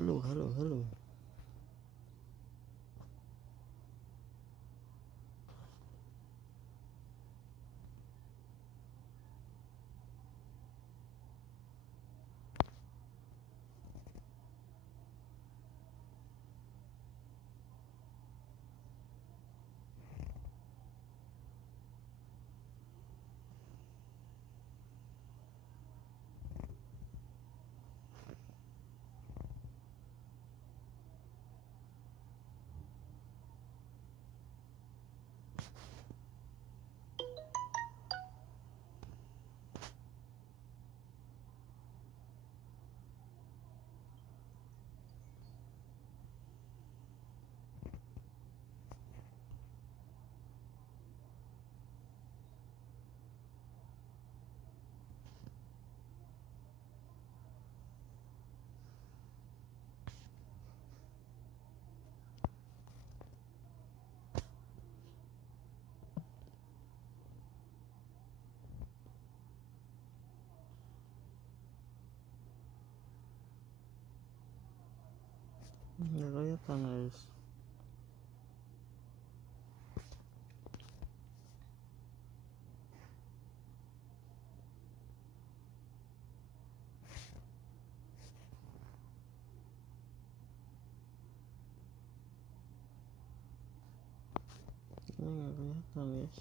halo. Nggak kelihatan guys. Ini nggak kelihatan guys.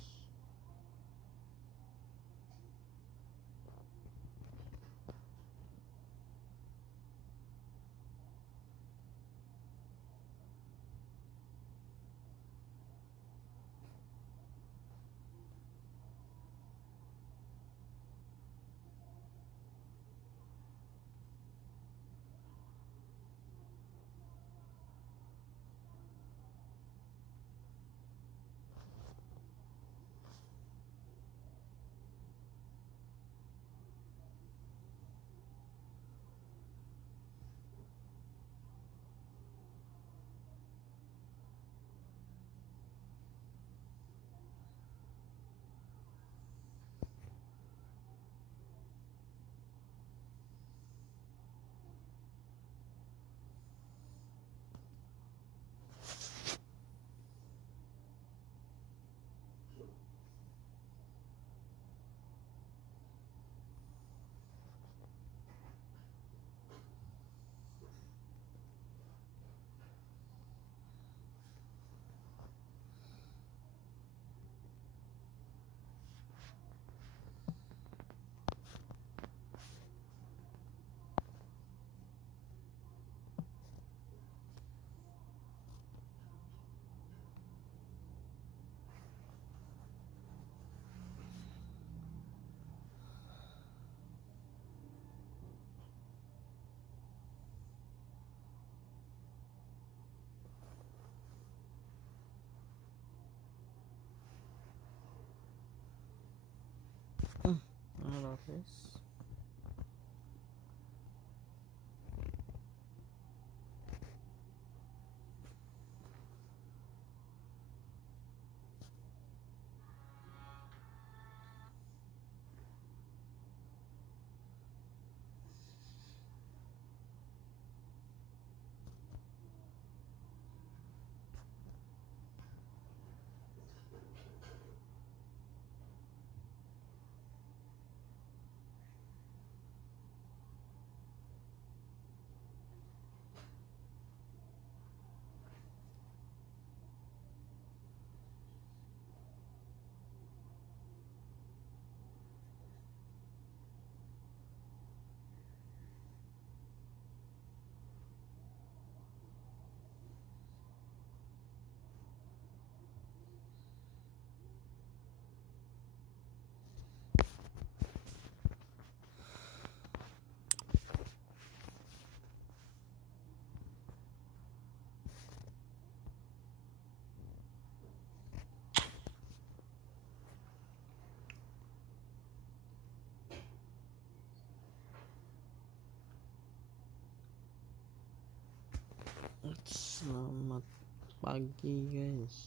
Halo guys. Selamat pagi guys.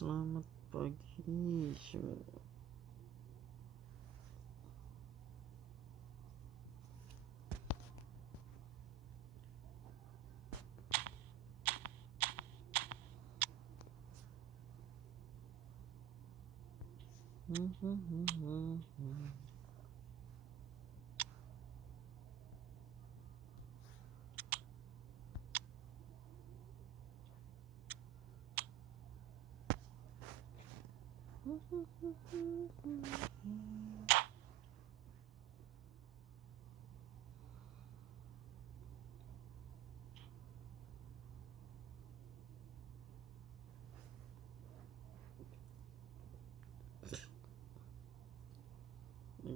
Selamat pagi semua.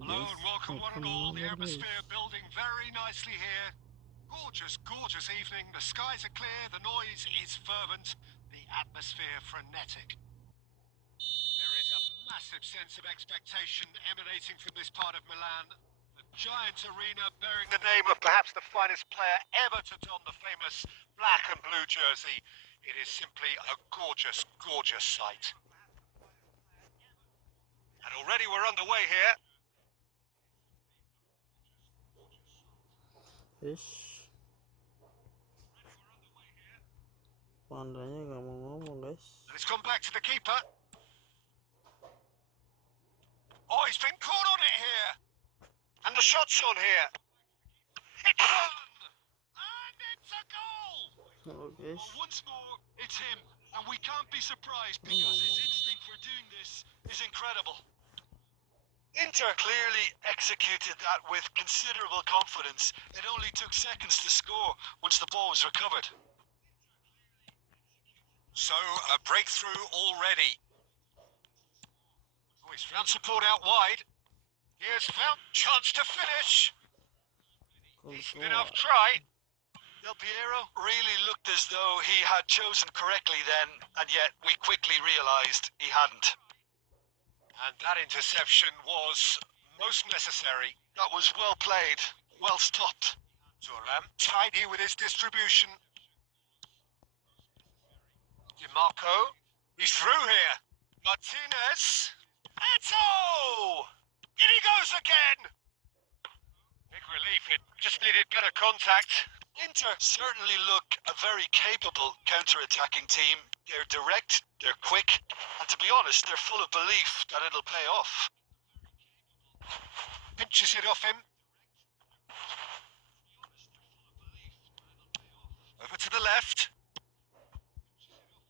Hello and welcome one and all. The atmosphere building very nicely here. Gorgeous, gorgeous evening. The skies are clear, the noise is fervent, the atmosphere frenetic. There is a massive sense of expectation emanating from this part of Milan. A giant arena bearing the name of perhaps the finest player ever to don the famous black and blue jersey. It is simply a gorgeous, gorgeous sight. And already we're underway here. Guys, pandanya gak mau ngomong guys. And it's gone back to the keeper. Oh, he's been caught on it here. And the shot's on here. It's on! And it's a goal! Halo guys. Well, once more, it's him. And we can't be surprised because his instinct for doing this is incredible. Inter clearly executed that with considerable confidence. It only took seconds to score once the ball was recovered. So, a breakthrough already. Oh, he's found support out wide. Here's found chance to finish. Decent enough try. Del Piero really looked as though he had chosen correctly then, and yet we quickly realised he hadn't. And that interception was most necessary. That was well played, well stopped. Thuram tidy with his distribution. DiMarco, he's through here. Martinez. Eto! In he goes again! Big relief, it just needed better contact. Inter certainly look a very capable counter-attacking team. They're direct, they're quick, and to be honest, they're full of belief that it'll pay off. Pinches it off him. Over to the left.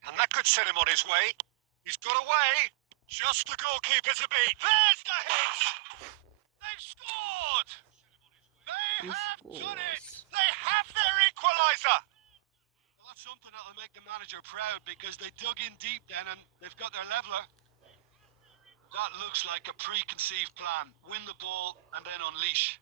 And that could set him on his way. He's got away. Just the goalkeeper to beat. There's the hit! They've scored! They have done it! They have their equaliser! Well, that's something that'll make the manager proud because they dug in deep then and they've got their leveller. That looks like a preconceived plan. Win the ball and then unleash.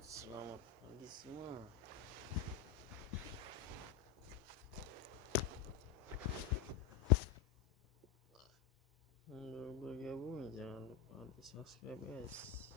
Selamat pagi semua. Untuk bergabung jangan lupa di subscribe guys.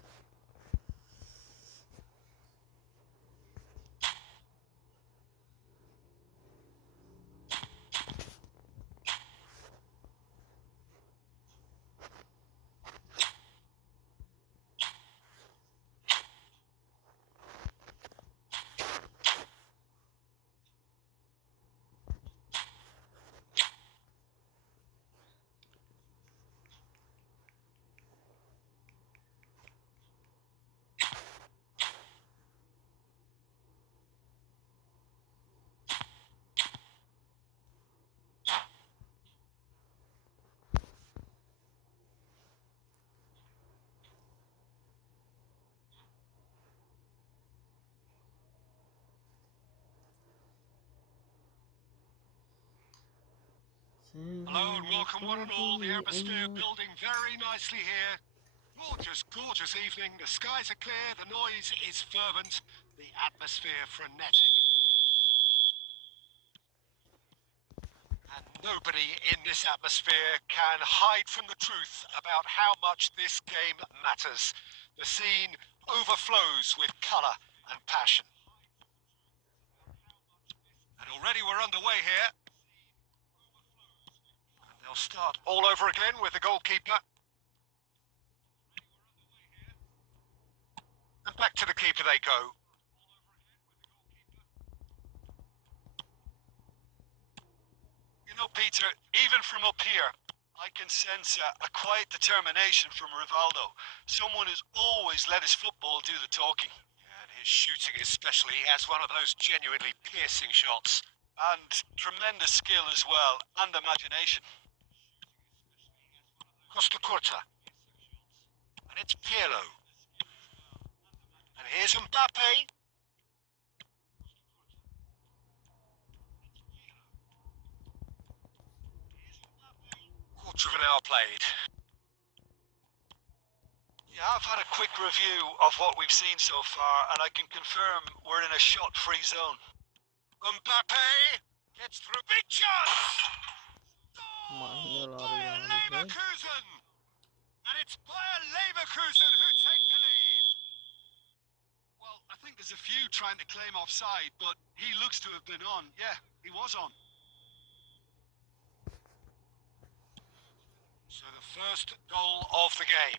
Hello and welcome one and all. The atmosphere building very nicely here. Gorgeous, gorgeous evening. The skies are clear, the noise is fervent, the atmosphere frenetic. And nobody in this atmosphere can hide from the truth about how much this game matters. The scene overflows with colour and passion. And already we're underway here. And they'll start all over again with the goalkeeper. And back to the keeper they go. You know, Peter, even from up here, I can sense a quiet determination from Rivaldo. Someone who's always let his football do the talking. And his shooting especially, he has one of those genuinely piercing shots. And tremendous skill as well, and imagination. Costa Curta. And it's Pirlo. And here's Mbappe. Quarter of an hour played. Yeah, I've had a quick review of what we've seen so far, and I can confirm we're in a shot-free zone. Mbappe gets through. Big chance! Mainnya Oh, lari Bayer yang guys. Leverkusen! And it's Bayer Leverkusen who take the lead. Well, I think there's a few trying to claim offside, but he looks to have been on. Yeah, he was on. So the first goal of the game.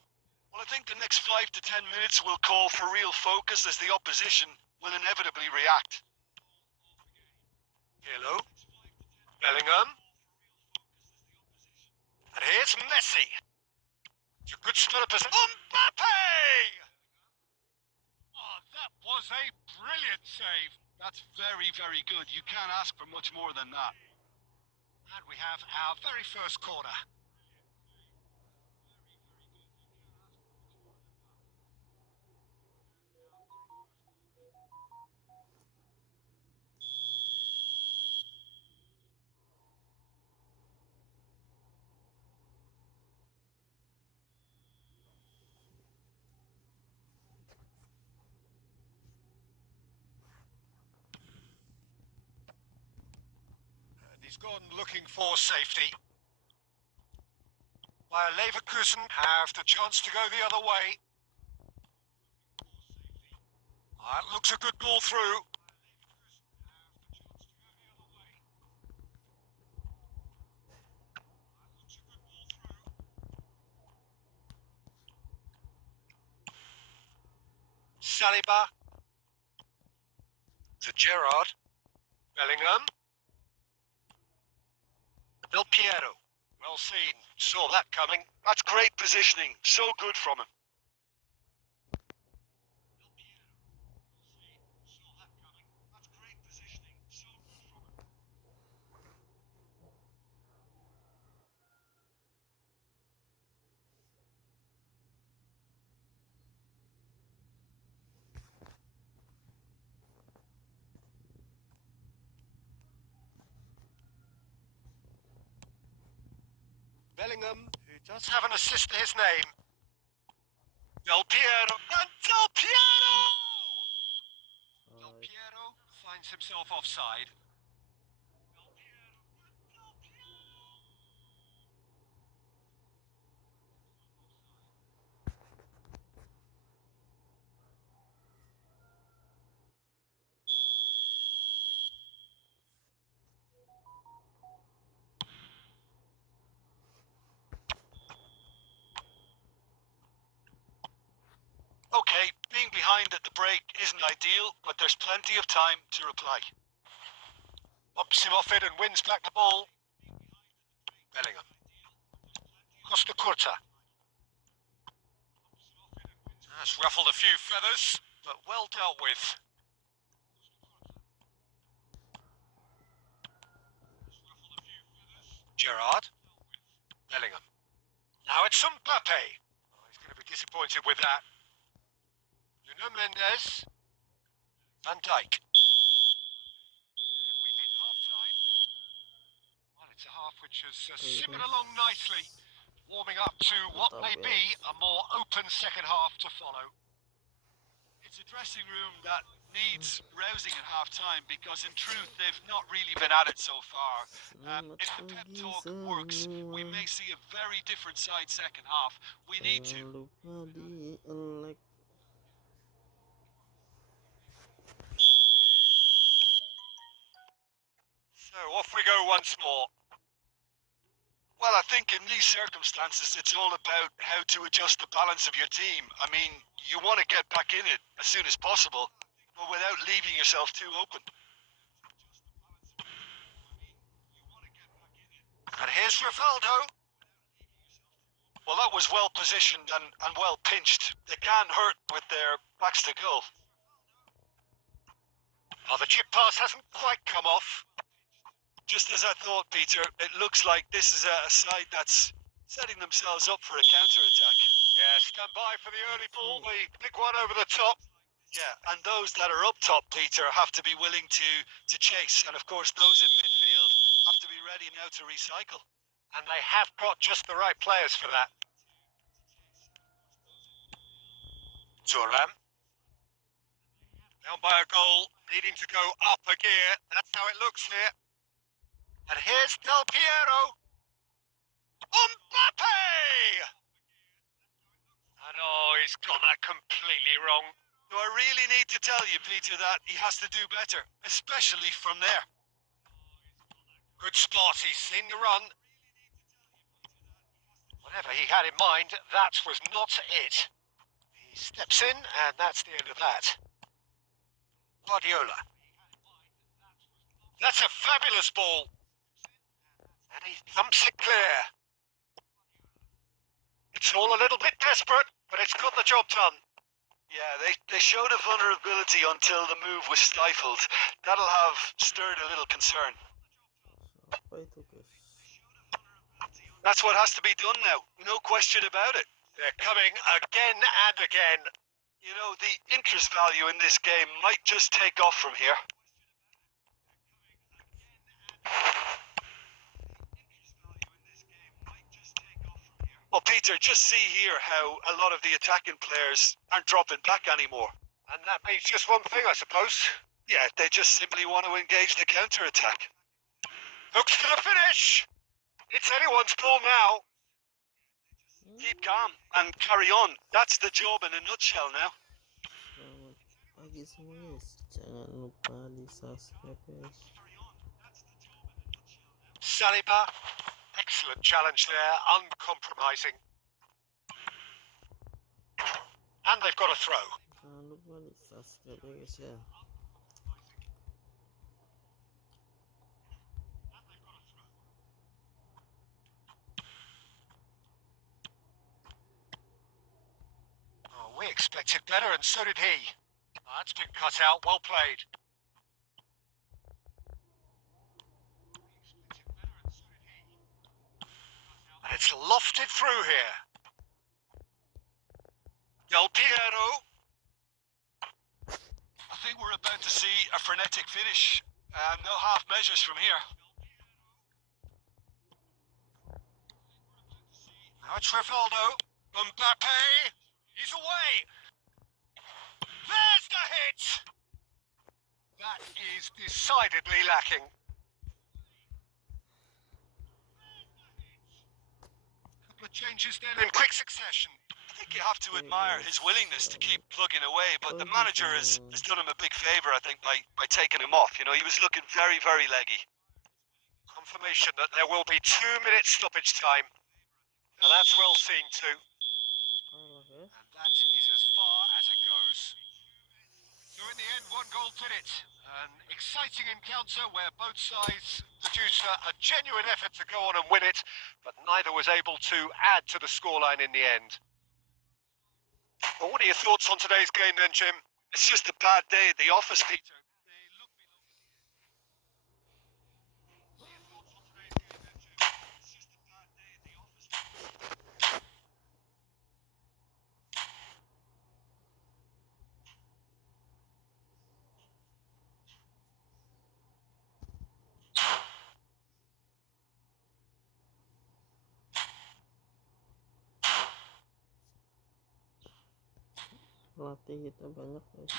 Well, I think the next 5 to 10 minutes will call for real focus as the opposition will inevitably react. Pirlo. Bellingham. And here's Messi. It's a good spell of possession. Mbappe! Oh, that was a brilliant save. That's very, very good. You can't ask for much more than that. And we have our very first corner. He's gone looking for safety. While Leverkusen have the chance to go the other way. That looks a good ball through. Saliba. To Gerrard. Bellingham. Del Piero. Well seen. Saw that coming. That's great positioning. So good from him. Bellingham, who does have an assist to his name. Del Piero. And Del Piero! finds himself offside. Okay, being behind at the break isn't ideal, but there's plenty of time to reply. Ups him off it and wins back the ball. Bellingham. Costa Curta. That's ruffled a few feathers, but well dealt with. Gerrard. Bellingham. Now it's Mbappe. Oh, he's going to be disappointed with that. Nuno Mendes. Van Dijk. And we hit half-time. Well, it's a half which has simmered along nicely, warming up to what may be a more open second half to follow. It's a dressing room that needs rousing at half-time because in truth they've not really been at it so far. If the pep talk works, we may see a very different side second half. We need to. So off we go once more. Well, I think in these circumstances it's all about how to adjust the balance of your team. I mean, you want to get back in it as soon as possible, but without leaving yourself too open. And here's Rivaldo. Well, that was well positioned and well pinched. They can't hurt with their backs to goal. Oh, the chip pass hasn't quite come off. Just as I thought, Peter, it looks like this is a side that's setting themselves up for a counter-attack. Yeah, stand by for the early ball, the big one over the top. Yeah, and those that are up top, Peter, have to be willing to chase. And of course, those in midfield have to be ready now to recycle. And they have got just the right players for that. Thuram. Down by a goal, needing to go up a gear. That's how it looks here. And here's Del Piero. Mbappe! And oh, he's got that completely wrong. So I really need to tell you, Peter, that he has to do better, especially from there. Good spot, he's seen the run. Whatever he had in mind, that was not it. He steps in, and that's the end of that. Guardiola. That's a fabulous ball. And he thumps it clear. It's all a little bit desperate, but it's got the job done. Yeah, they showed a vulnerability until the move was stifled. That'll have stirred a little concern. That's what has to be done now. No question about it. They're coming again and again. You know, the interest value in this game might just take off from here. Well, Peter, just see here how a lot of the attacking players aren't dropping back anymore. And that means just one thing, I suppose. Yeah, they just simply want to engage the counter-attack. Hooks to the finish. It's anyone's ball now. Keep calm and carry on. That's the job in a nutshell now. Selamat pagi semua guys. Jangan lupa di subscribe guys. Saliba. Excellent challenge there, uncompromising. And they've got a throw. Jangan lupa di subscribe ya guys ya. Oh, we expected better, and so did he. That's been cut out, well played. And it's lofted through here. Del Piero. I think we're about to see a frenetic finish. No half measures from here. Now it's Rivaldo. Mbappe. He's away. There's the hit. That is decidedly lacking. Couple of changes then in quick succession. I think you have to admire his willingness to keep plugging away, but the manager has done him a big favour, I think, by taking him off. You know, he was looking very, very leggy. Confirmation that there will be 2 minutes stoppage time. Now that's well seen too. And that is as far as it goes. So in the end, 1 goal did it. An exciting encounter where both sides produced a genuine effort to go on and win it, but neither was able to add to the scoreline in the end. Well, what are your thoughts on today's game then, Jim? It's just a bad day at the office, Peter. Pelatih kita banyak guys.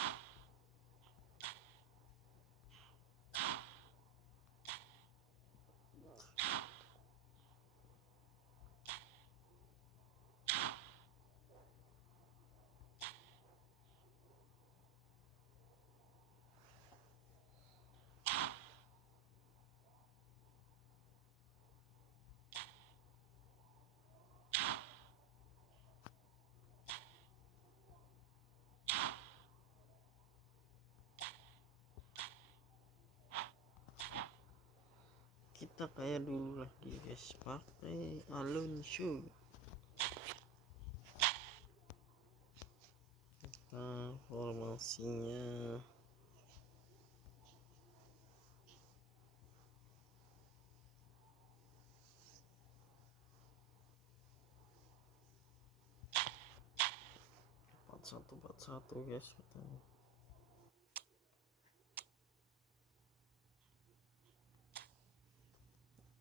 Kita kayak dulu lagi guys, pakai Alonso. Kita formasinya empat satu guys katanya.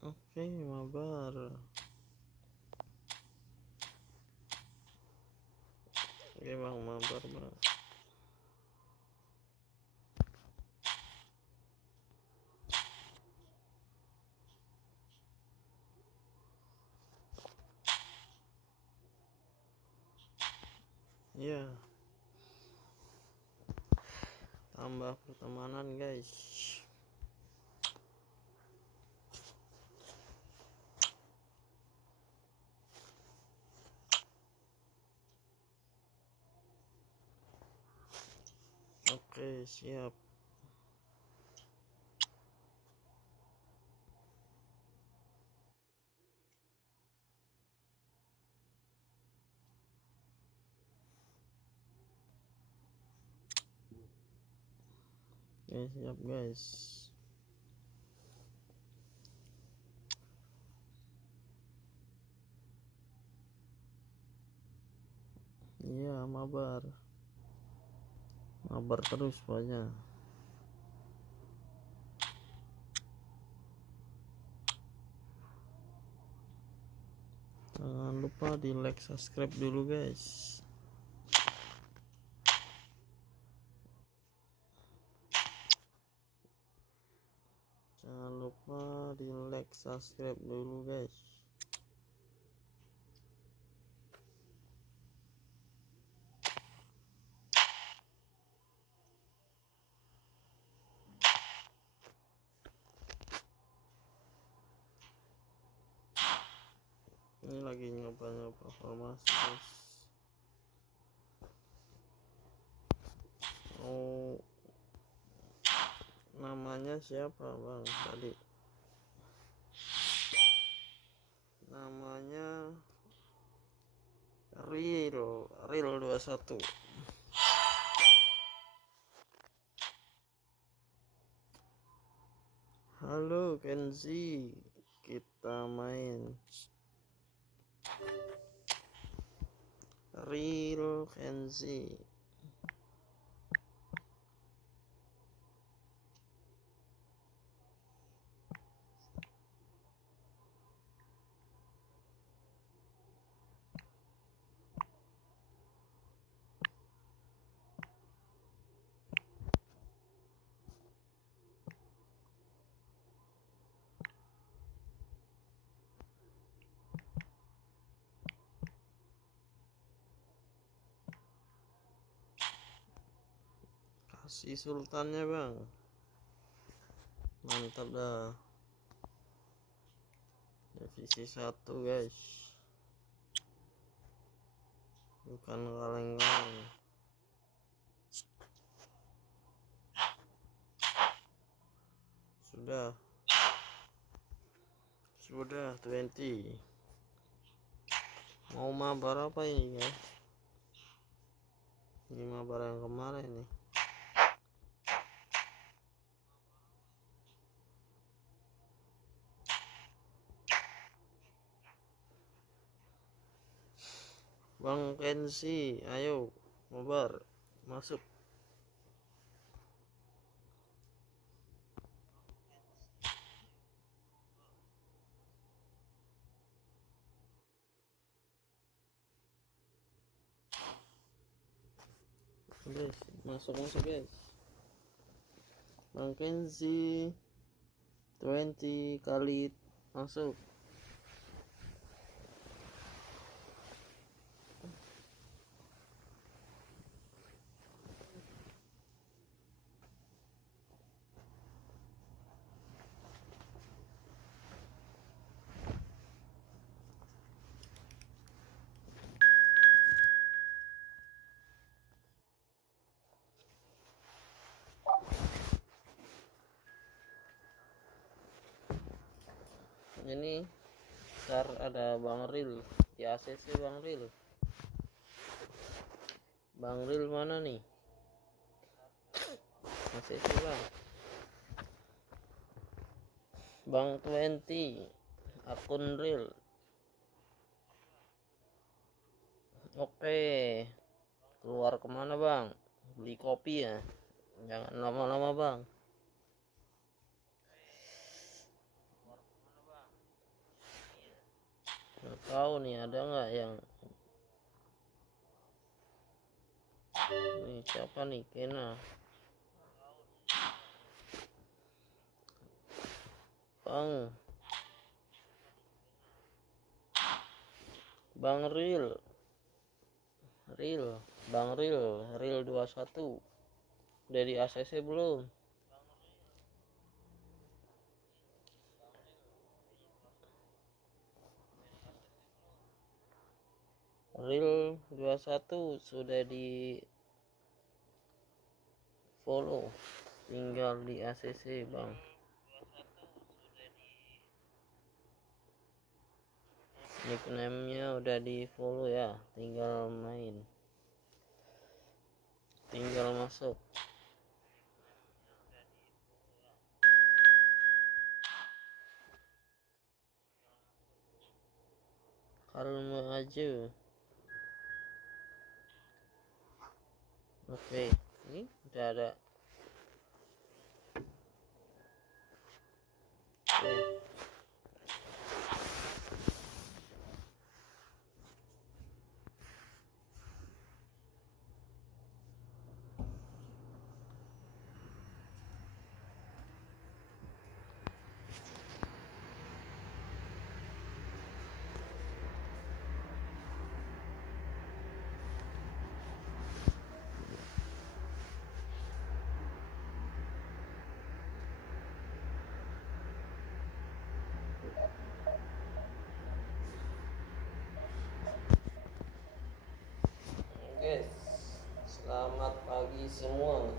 Oke, mabar. Oke bang, mabar bang. Ya, tambah pertemanan guys. Oke, siap. Oke, siap guys. Iya, mabar terus pokoknya. Jangan lupa di like, subscribe dulu guys. Jangan lupa di like, subscribe dulu guys. Ini lagi nyoba formasi guys. Oh, namanya siapa bang tadi? Namanya Real 21. Halo Kenzi, kita main Real Kenzi. kasih sultannya bang, mantap dah. Devisi 1 guys, bukan kaleng-kaleng. Sudah 20. Mau mabar apa ini ya? Ini mabar yang kemarin nih. Bang Kensi, ayo mabar masuk. Guys, masuk guys. Bang Kensi 20 kali masuk. Ini ntar ada Bang Ril di ACC. Bang Ril mana nih? ACC Bang 20 akun Ril. Oke, keluar kemana bang? Beli kopi ya, jangan lama-lama bang. Nggak tahu nih ada nggak yang ini siapa nih? Kena Bang Ril Bang Ril 21 udah di ACC belum? Ril 21 sudah di follow, tinggal di ACC bang. Nickname-nya udah di follow ya, tinggal main, tinggal masuk. Kalma aja. Oke, ini udah ada. Oke. Guys, selamat pagi semua.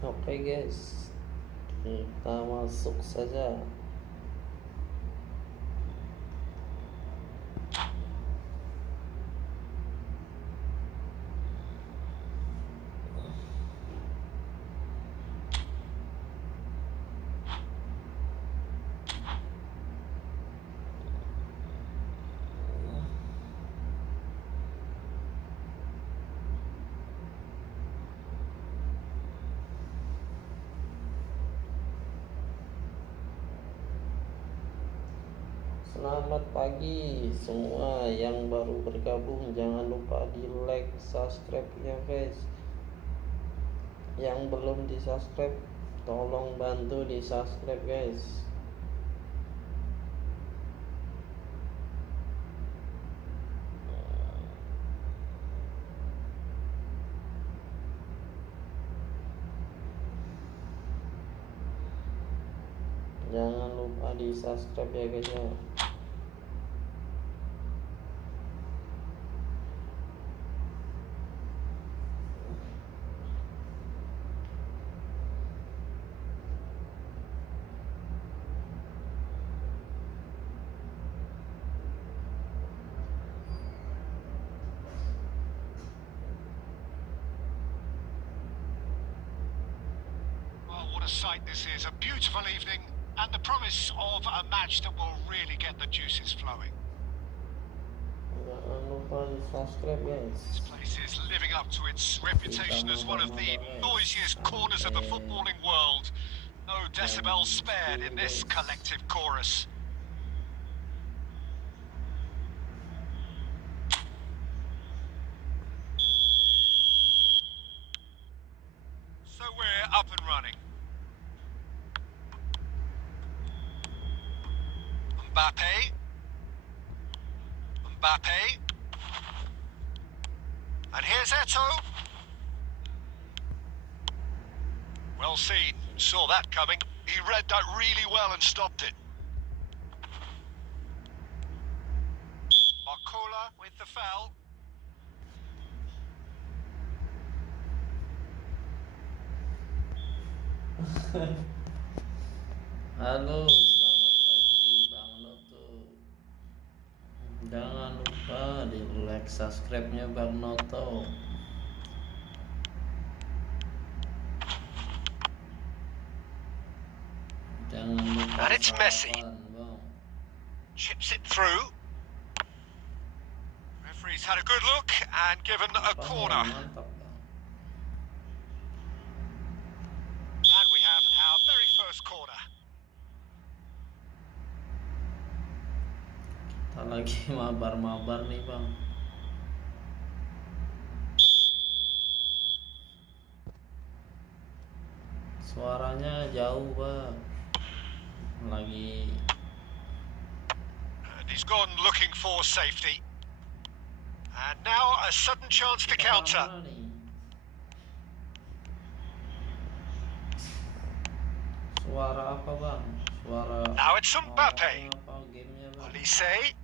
Oke guys, kita masuk saja. Selamat pagi semua yang baru bergabung, jangan lupa di like, subscribe ya guys. Yang belum di subscribe tolong bantu di subscribe guys. Jangan lupa di subscribe ya guys ya. Well, what a sight this is. A beautiful evening and the promise of a match that will really get the juices flowing. Jangan lupa di subscribe guys. This place is living up to its reputation as one of the noisiest corners of the footballing world. No decibels spared in this collective chorus. So we're up and running. Mbappe. And here's Eto. Well seen. Saw that coming. He read that really well and stopped it. Marcola with the foul. Halo, selamat pagi Bang Noto. Jangan lupa di like, subscribe-nya Bang Noto. Jangan lupa. And it's Messi. Bang. Chips it through. Referee's had a good look and given a corner. Mantap, Bang. And we have our very first corner. Kita lagi mabar-mabar nih Bang. Suaranya jauh Bang. Lagi. And he's gone looking for safety. And now a sudden chance to counter. Mana nih? Suara apa Bang? Suara. Now it's Mbappe. Apa gamenya Bang? Olise.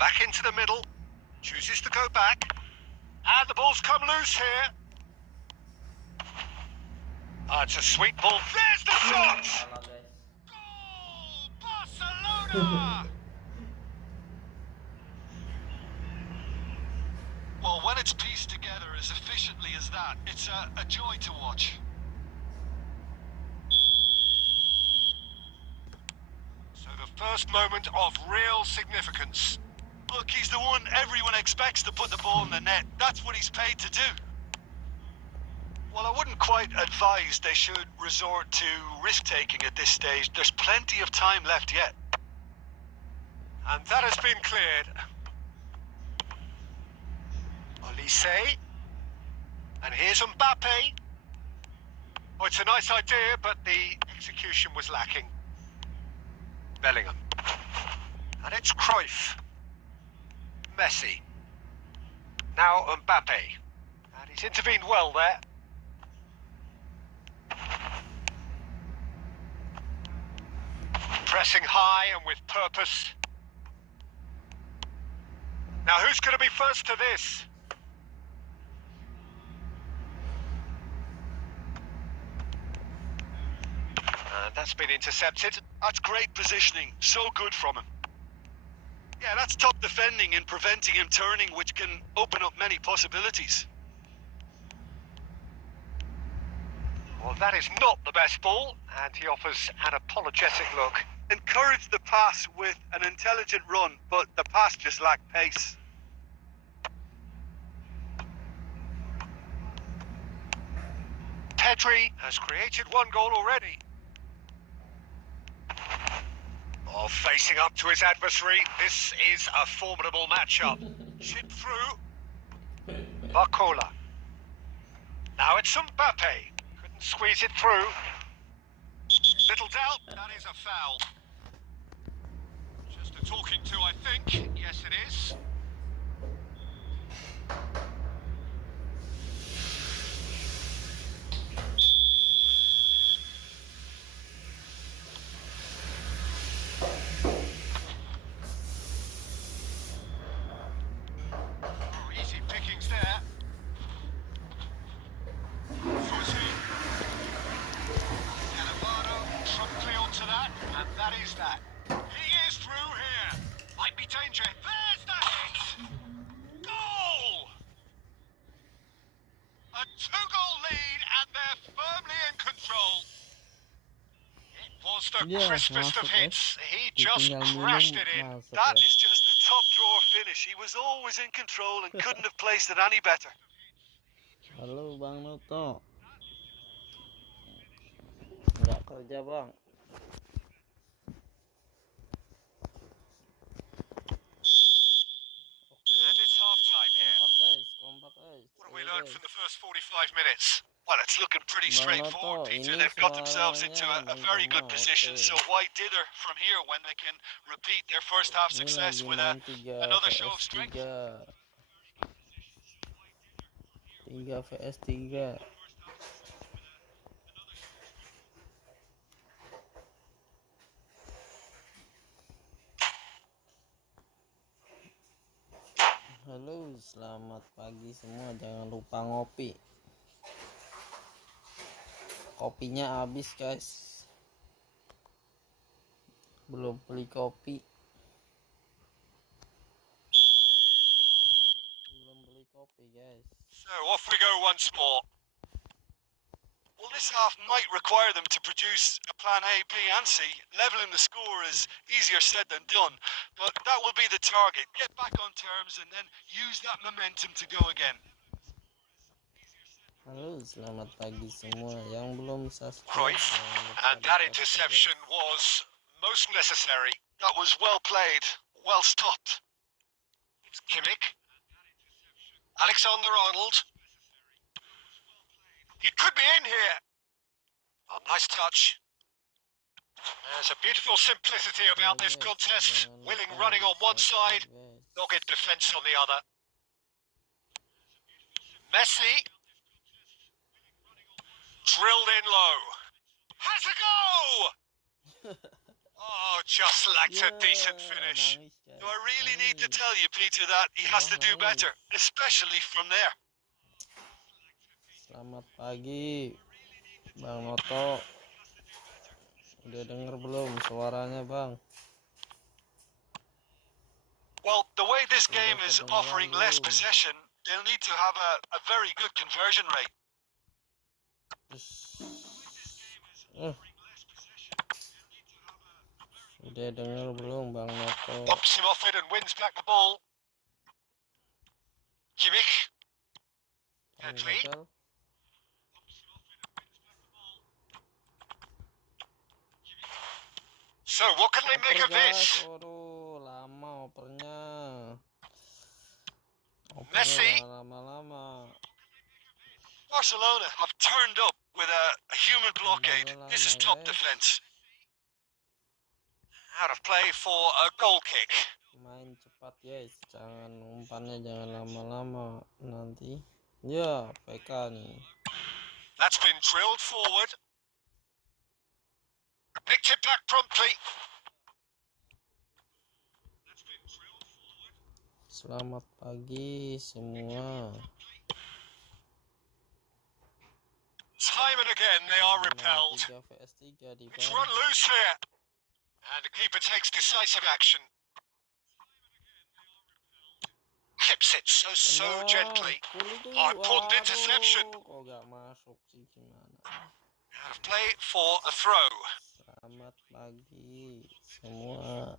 Back into the middle. Chooses to go back. And the ball's come loose here. Oh, it's a sweet ball. There's the shot! Salah guys. Goal! Barcelona! Well, when it's pieced together as efficiently as that, it's a joy to watch. So the first moment of real significance. Look, he's the one everyone expects to put the ball in the net. That's what he's paid to do. Well, I wouldn't quite advise they should resort to risk-taking at this stage. There's plenty of time left yet. And that has been cleared. Olise. And here's Mbappe. Oh, it's a nice idea, but the execution was lacking. Bellingham. And it's Cruyff. Messi. Now Mbappe. And he's intervened well there. Pressing high and with purpose. Now who's going to be first to this? And that's been intercepted. That's great positioning. So good from him. Yeah, that's top defending and preventing him turning, which can open up many possibilities. Well, that is not the best ball, and he offers an apologetic look. Encouraged the pass with an intelligent run, but the pass just lacked pace. Pedri has created one goal already. Oh, facing up to his adversary, this is a formidable matchup. Chip through. Barcola. Now it's Mbappe. Couldn't squeeze it through. Little doubt, that is a foul. Just a talking to, I think. Yes, it is. Oh, easy pickings there. Fuzzy. Cannavaro promptly onto that, and that is that. He is through here. Might be danger. There's the hit! Goal! A 2-goal lead, and they're firmly in control. It was the crispest of hits. He just crashed it in. That is just a top drawer finish. He was always in control and couldn't have placed it any better. Halo Bang Noto. Nggak kerja Bang. And it's half-time here. Kompak guys. What have we learned from the first 45 minutes? Well, it's looking pretty straightforward, Noto, Peter. ini They've got themselves into suaranya a very good Bang position, Noto. so why dither from here when they can repeat their first half Ini success lagi with main 3 another show of vs strength? 3 vs 3. Halo, selamat pagi semua. Jangan lupa ngopi. Kopinya habis, guys. Belum beli kopi. Guys. So off we go once more. Well, this half might require them to produce a plan A, B and C. Leveling the score is easier said than done, but that will be the target. Get back on terms and then use that momentum to go again. Halo, selamat pagi semua. Yang belum subscribe, Cruyff, and that interception was most necessary. That was well played, well stopped. It's Kimmich. Alexander-Arnold. He could be in here. Oh, nice touch. There's a beautiful simplicity about this contest. Willing running on one side, dogged defence on the other. Messi. Drilled in low. Has a go! Oh, just lacked a decent finish. Do I really need to tell you, Peter, that he has to do better, especially from there? Selamat pagi, Bang Noto. Udah denger belum suaranya, Bang? Well, the way this game is offering less possession, they'll need to have a very good conversion rate. Udah denger belum, Bang Noto? Bumps him off it and wins back the ball. Kimmich. Pedri. So, what can they make of this? Aduh, lama opernya. Messi. Lama-lama. Barcelona have turned up with a human blockade. This is top defense. Out of play for a goal kick. Main cepat, guys. Jangan umpannya jangan lama-lama nanti. Ya, PK nih. That's been drilled forward. Picked it back promptly. Selamat pagi semua. Time and again they are repelled. It's run loose here. And the keeper takes decisive action. Clips it so gently. Oh, important interception. Kok gak masuk sih, gimana? Out of play for a throw. Selamat pagi semua.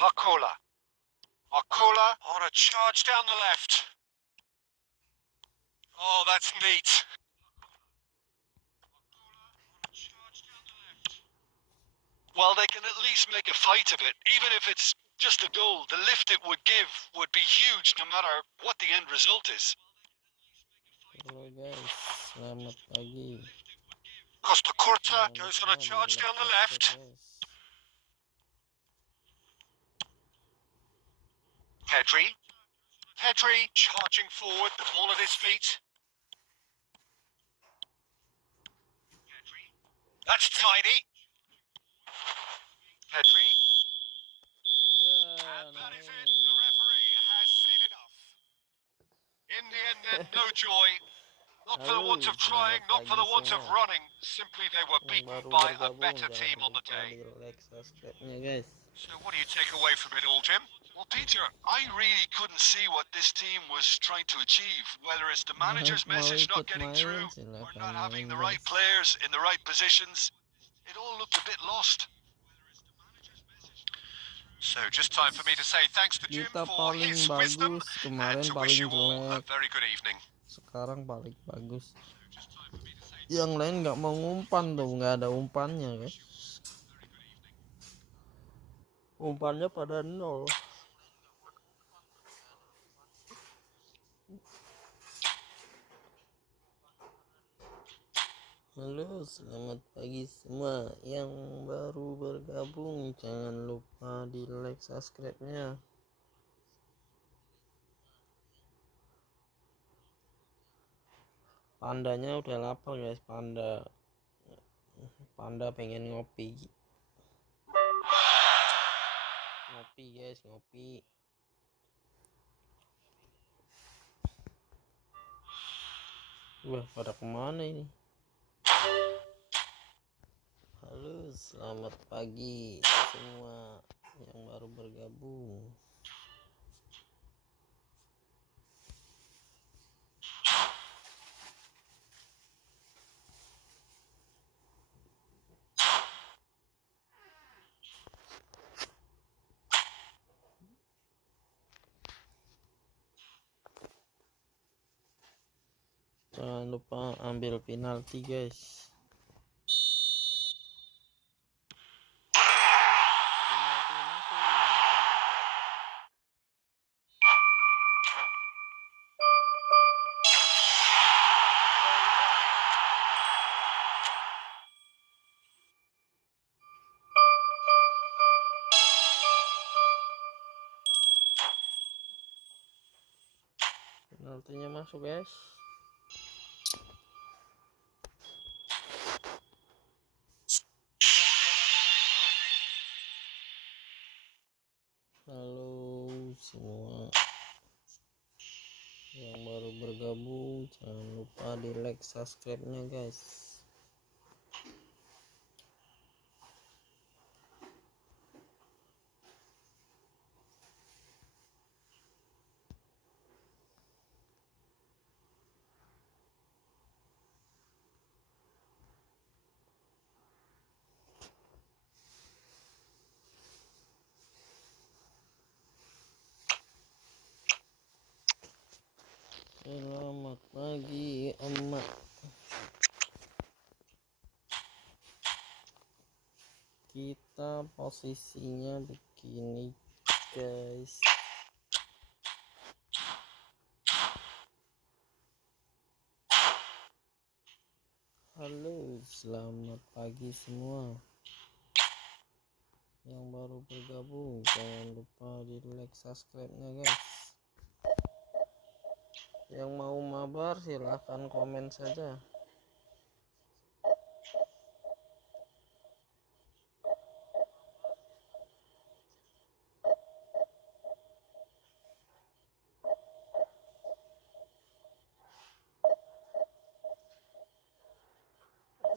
Barcola. Barcola on a charge down the left. Oh, that's neat. Well, they can at least make a fight of it, even if it's just a goal. The lift it would give would be huge, no matter what the end result is. Halo guys, selamat pagi. Costa Curta Jangan goes on lupa a charge di down the like, left. guys. Pedri charging forward, the ball at his feet. That's tidy. Pedri. And that is it. The referee has seen enough. In the end, then, no joy. Not for the want of trying, not for the want of running. Simply they were beaten by a better team on the day. Like, subscribe-nya guys. So what do you take away from it all, Jim? Well, Peter, I really couldn't see what this team was trying to achieve. Whether it's the manager's message not getting through, or not having the right players in the right positions, it all looked a bit lost. So just time for me to say thanks to Jim for his wisdom and to wish you all a very good evening. Sekarang paling bagus. Yang lain nggak mau ngumpan tuh, nggak ada umpannya guys. Umpannya pada 0. Halo, selamat pagi semua yang baru bergabung. Jangan lupa di like, subscribe-nya. Pandanya udah lapar guys, panda pengen ngopi guys, ngopi. Wah, pada kemana ini? Halo, selamat pagi semua yang baru bergabung. Jangan lupa ambil penalti guys. Penalti masuk. Penaltinya masuk guys. Halo semua yang baru bergabung, jangan lupa di like, subscribe-nya guys. Selamat pagi emak. Kita posisinya begini guys. Halo, selamat pagi semua yang baru bergabung. Jangan lupa di like, subscribe-nya guys. Yang mau mabar silahkan komen saja.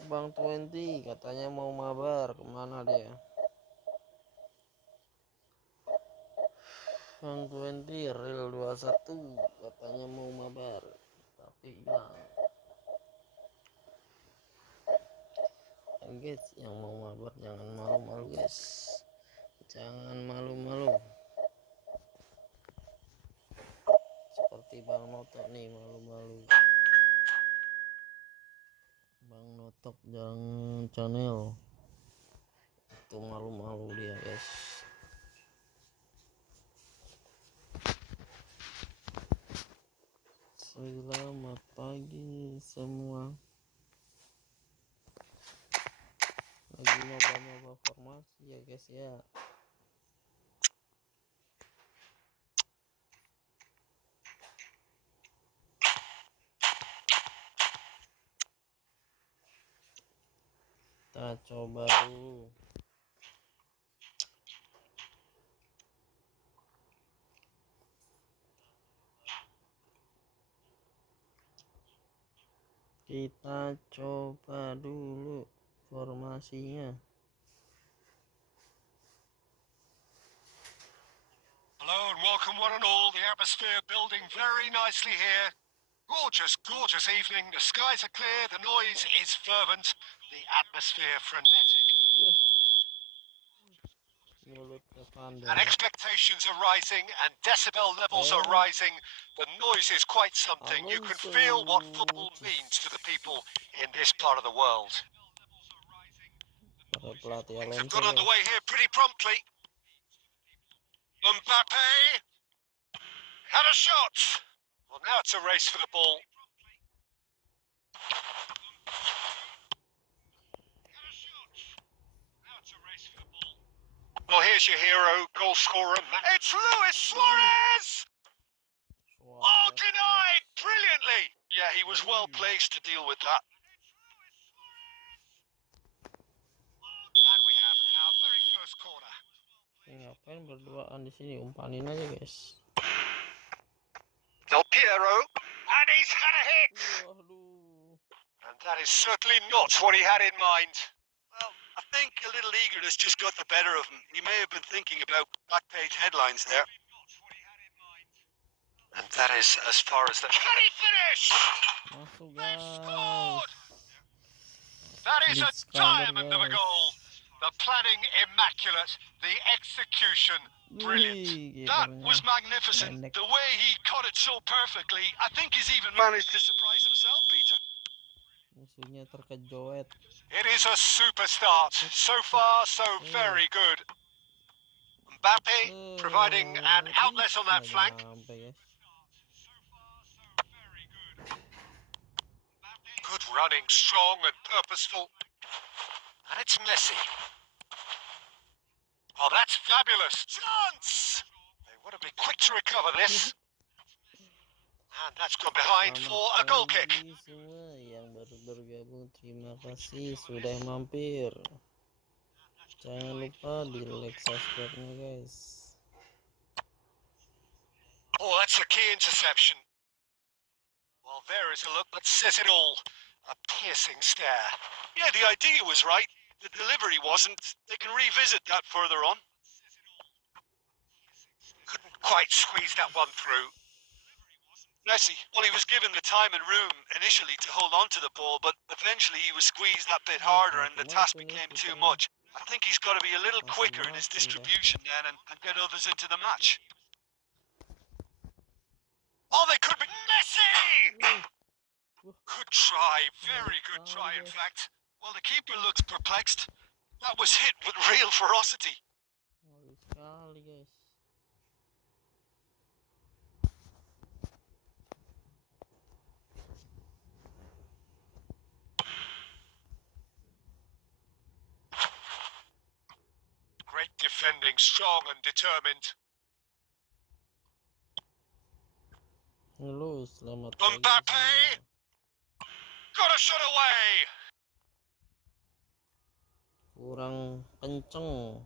Bantu2 katanya mau mabar, kemana dia? Bantu2 real 21 katanya mau mabar, tapi hilang. Guys, yang mau mabar jangan malu-malu guys. Jangan malu-malu. Seperti Bang Notok nih, malu-malu. Bang Notok jangan channel. Itu malu-malu dia, guys. Selamat pagi semua. Lagi nyoba-nyoba formasi ya guys ya. Kita coba dulu. Kita coba dulu formasinya. Hello and welcome one and all. The atmosphere building very nicely here. Gorgeous, gorgeous evening. The skies are clear, the noise is fervent, the atmosphere frenetic. And expectations are rising and decibel levels are rising. The noise is quite something. You can feel what football means to the people in this part of the world. Things have got underway here pretty promptly. Mbappe had a shot. Well, now it's a race for the ball. Well, here's your hero, goal scorer. It's Luis Suarez! Oh, denied! Brilliantly! Yeah, he was well placed to deal with that. And we have our very first corner. Ngapain berduaan di sini? Umpanin aja, guys. Del Piero, and he's had a hit! And that is certainly not what he had in mind. Well, I think a little eagerness just got the better of him. He may have been thinking about back page headlines there. And that is as far as the... Can he finish? They've scored! That is a diamond of a goal. The planning immaculate, the execution brilliant. That was magnificent. The way he caught it so perfectly, I think he's even managed to surprise himself, Peter. Musuhnya terkejut. It is a super start. So far, so very good. Mbappe providing an outlet on that flank. Good running, strong and purposeful. And it's Messi. Oh, that's fabulous. Chance! They want to be quick to recover this. And that's gone behind for a goal kick. Semua yang baru bergabung, terima kasih sudah mampir. Jangan lupa di like, subscribe-nya, guys. Oh, that's a key interception. Well, there is a look that says it all. A piercing stare. Yeah, the idea was right. The delivery wasn't. They can revisit that further on. Couldn't quite squeeze that one through. Messi, well, he was given the time and room initially to hold on to the ball, but eventually he was squeezed that bit harder and the task became too much. I think he's got to be a little quicker in his distribution then and get others into the match. Oh, they could be... Messi! Good try, very good try, in fact. Well, the keeper looks perplexed. That was hit with real ferocity. Great defending, strong and determined. Halo, selamat Mbappe! pagi. Got a shot away! Kurang kenceng.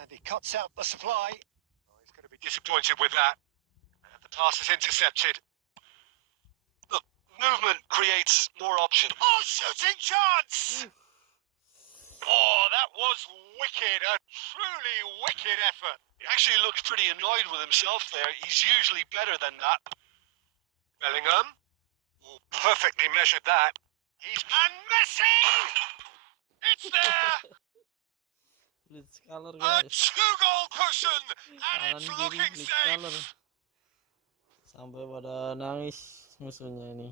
And he cuts out the supply. Oh, he's going to be disappointed with that. And the pass is intercepted. Look, movement creates more options. Oh, shooting chance! Oh, that was wicked. A truly wicked effort. He actually looks pretty annoyed with himself there. He's usually better than that. Bellingham. Oh, perfectly measured that. And Messi! It's there! Blitz color, A guys. 2-goal cushion, and it's Kanan kiri looking blitz safe. color. Sampai pada nangis musuhnya ini.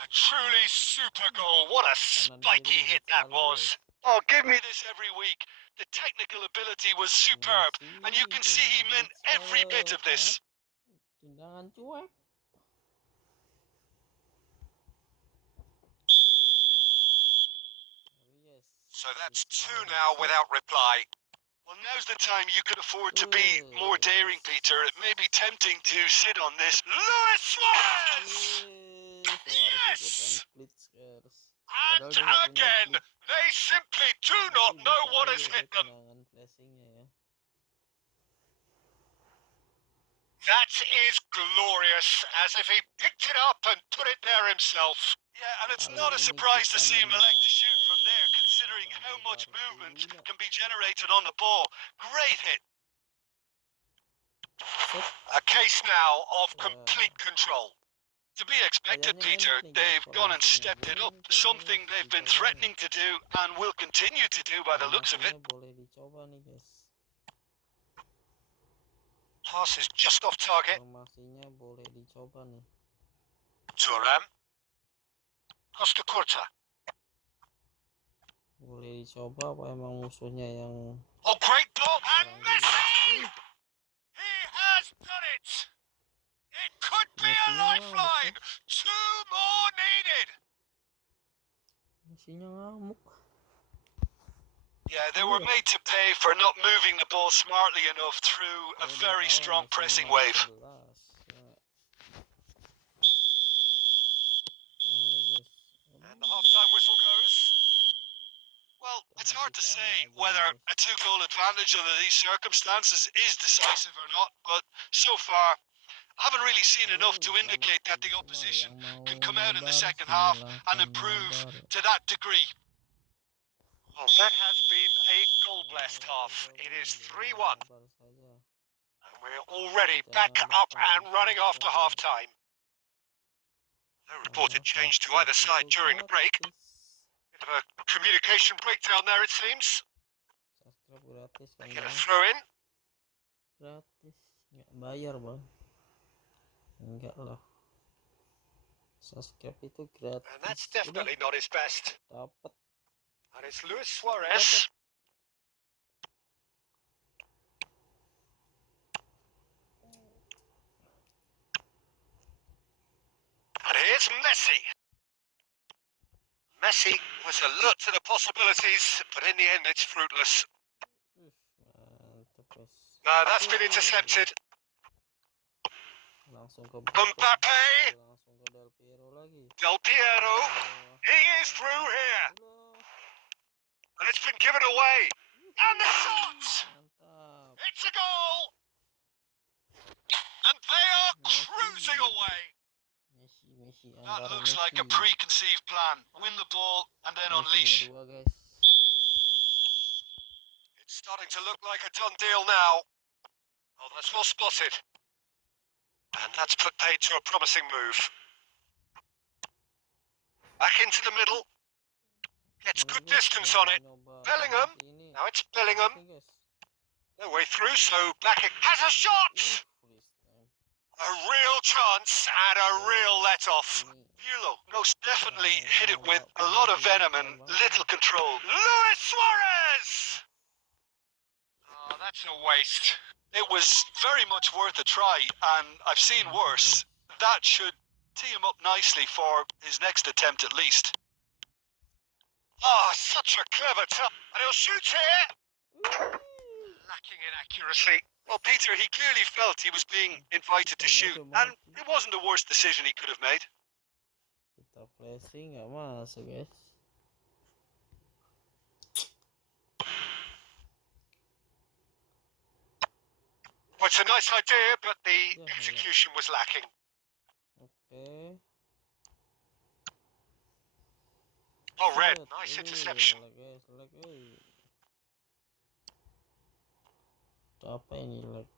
A truly super goal. What a spiky hit that was. Oh, give me this every week. The technical ability was superb, and you can see he meant every bit of this. Tendangan cuek. So that's 2 now without reply. Well, now's the time you could afford to be more daring, Peter. It may be tempting to sit on this. Luis Suarez! Yes! And again, they simply do not know what has hit them. That is glorious, as if he picked it up and put it there himself. Yeah, and it's not a surprise to see him elect to shoot from there, considering how much movement can be generated on the ball. Great hit. A case now of complete control. To be expected, Peter. They've gone and stepped it up, something they've been threatening to do and will continue to do by the looks of it. Pass is just off target. Thuram. Costa Curta. Boleh dicoba apa emang musuhnya yang... Oh, great ball! And Messi! He has done it! It could be a lifeline! 2 more needed! Messinya ngamuk. Yeah, they were made to pay for not moving the ball smartly enough through a very strong pressing wave. And the half-time whistle goes. Well, it's hard to say whether a 2-goal advantage under these circumstances is decisive or not, but so far, I haven't really seen enough to indicate that the opposition can come out in the second half and improve to that degree. Well, that has been a goal-blessed half. It is 3-1. And we're already back up and running after half-time. No reported change to either side during the break. Bit of a communication breakdown there, it seems. They get a throw in. Gratis, nggak bayar bang. Enggak lah. Subscribe itu gratis. And that's definitely not his best. Dapat. And it's Luis Suarez. And here's Messi. Messi was alert to the possibilities, but in the end it's fruitless. No, that's been intercepted. Langsung ke Mbappe. Langsung ke Del Piero lagi. Del Piero. He is through here. And it's been given away. And the shot! Mantap. It's a goal! And they are cruising away. Messi. That looks like a preconceived plan. Win the ball and then unleash. Dua, guys. It's starting to look like a done deal now. Oh, that's well spotted. And that's put paid to a promising move. Back into the middle. Gets good distance on it. Bellingham. Now it's Bellingham. No way through, so back it has a shot! A real chance and a real let-off. Bulo most definitely hit it with a lot of venom and little control. Luis Suarez! Oh, that's a waste. It was very much worth a try, and I've seen worse. That should tee him up nicely for his next attempt at least. Oh, such a clever touch. And he'll shoot here. Lacking in accuracy. Well, Peter, he clearly felt he was being invited to shoot, and it wasn't the worst decision he could have made. Kita flashing nggak masuk, guys. Well, it's a nice idea, but the execution was lacking. Okay. Oh, Red, nice interception. Apa ini lag?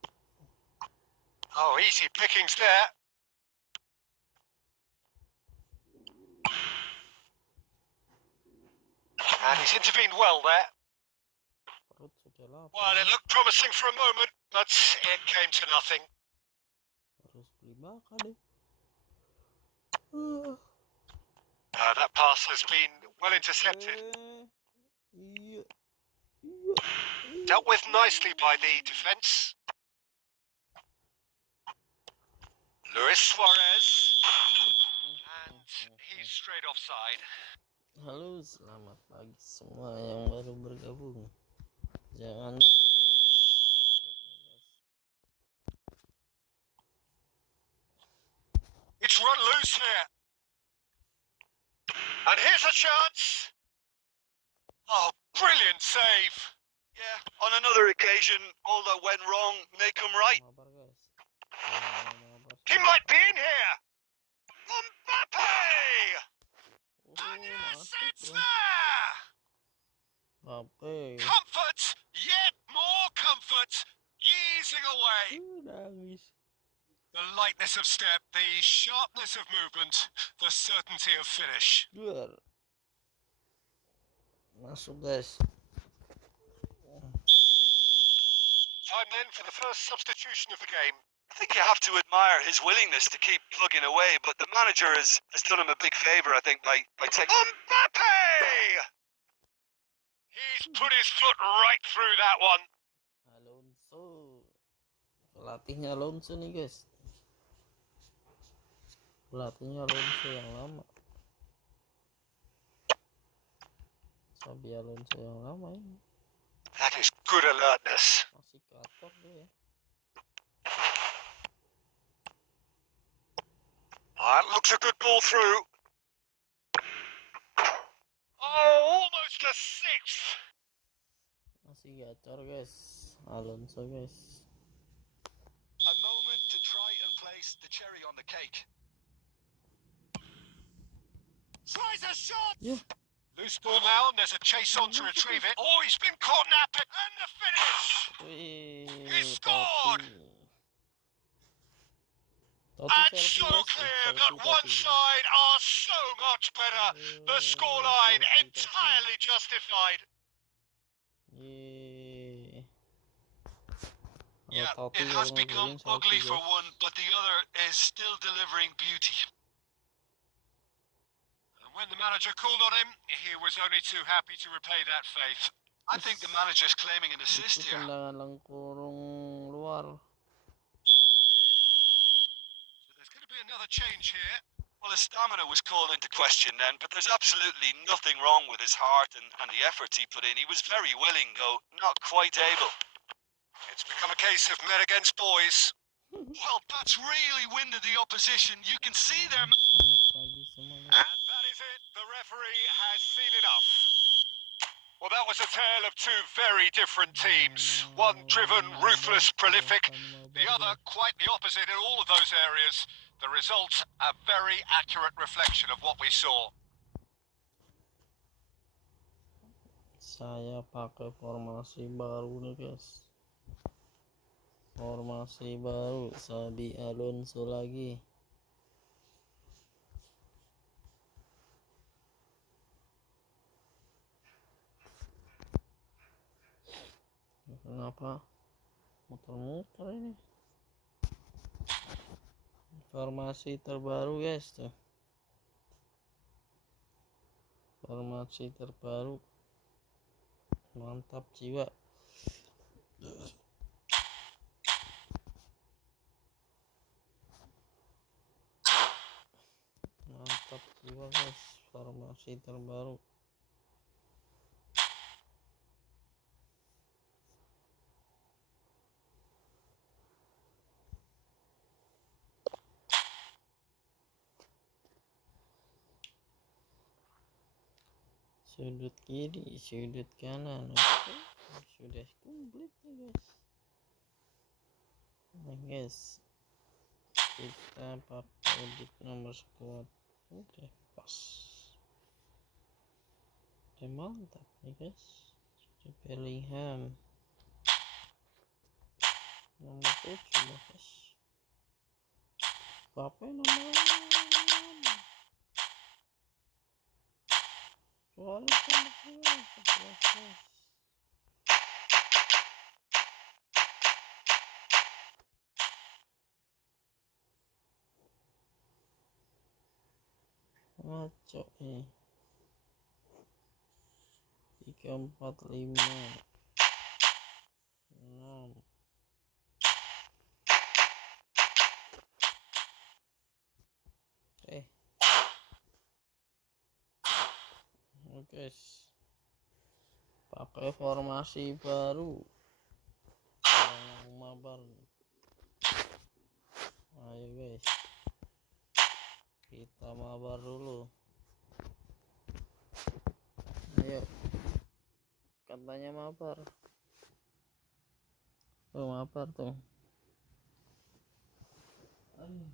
Oh, easy pickings there. And He's intervened well there. Perut sudah lapar. Well, it looked promising for a moment, but it came to nothing. Harus beli makan deh. That pass has been well intercepted. Iya. Dealt with nicely by the defence. Luis Suarez. And he's straight offside. Halo, selamat pagi semua yang baru bergabung. Jangan lupa It's run loose here. And here's a chance. Oh, brilliant save. Yeah, on another occasion, all that went wrong may come right. mabar, guys. He might be in here. Mbappe! And yes, it's there! Mbappe. Comfort, yet more comfort, easing away. Nangis. The lightness of step, the sharpness of movement, the certainty of finish. Luar. Masuk, guys. Time then for the first substitution of the game. I think you have to admire his willingness to keep plugging away, but the manager has done him a big favour, I think, by taking... Mbappe! He's put his foot right through that one. Alonso. Pelatihnya Alonso nih, guys. Pelatihnya Alonso yang lama. Sabi Alonso yang lama ini. That is good alertness. Masih kator dia ya. That looks a good ball through. Oh, almost a sixth. Masih gacor, guys. Alonso, guys. A moment to try and place the cherry on the cake. Tries a shot. Yeah. Loose ball now, and there's a chase on to retrieve it. Oh, he's been caught napping, and the finish. He scored. And so clear that one side are so much better. The scoreline entirely justified. Yeah, it has become ugly for one, but the other is still delivering beauty. And when the manager called on him, he was only too happy to repay that faith. I think the manager's claiming an assist here. Tendangan lang kurung luar. Another change here. Well, his stamina was called into question then, but there's absolutely nothing wrong with his heart and the efforts he put in. He was very willing, though not quite able. It's become a case of men against boys. Well, that's really winded the opposition. You can see them. And that is it. The referee has seen enough. Well, that was a tale of two very different teams. One driven, ruthless, prolific. The other quite the opposite in all of those areas. The result, a very accurate reflection of what we saw. Saya pakai formasi baru nih, guys. Formasi baru, Sabi Alonso lagi. Kenapa muter-muter ini? Formasi terbaru, guys, tuh. Formasi terbaru. Mantap jiwa. Mantap jiwa, guys. Formasi terbaru. Sudut kiri, sudut kanan. Oke, sudah komplit nih, guys. Nah, guys, kita pakai edit nomor squad. Udah pas. Udah mantap nih, guys. Sudah Bellingham nomor 7, guys. Bapak nomor 6. Walaupun guys. Ngaco nih. 3, 4, 5, 6. Guys, pakai formasi baru yang mabar. Ayo guys, kita mabar dulu. Ayo, katanya mabar. Tuh mabar tuh. Aduh.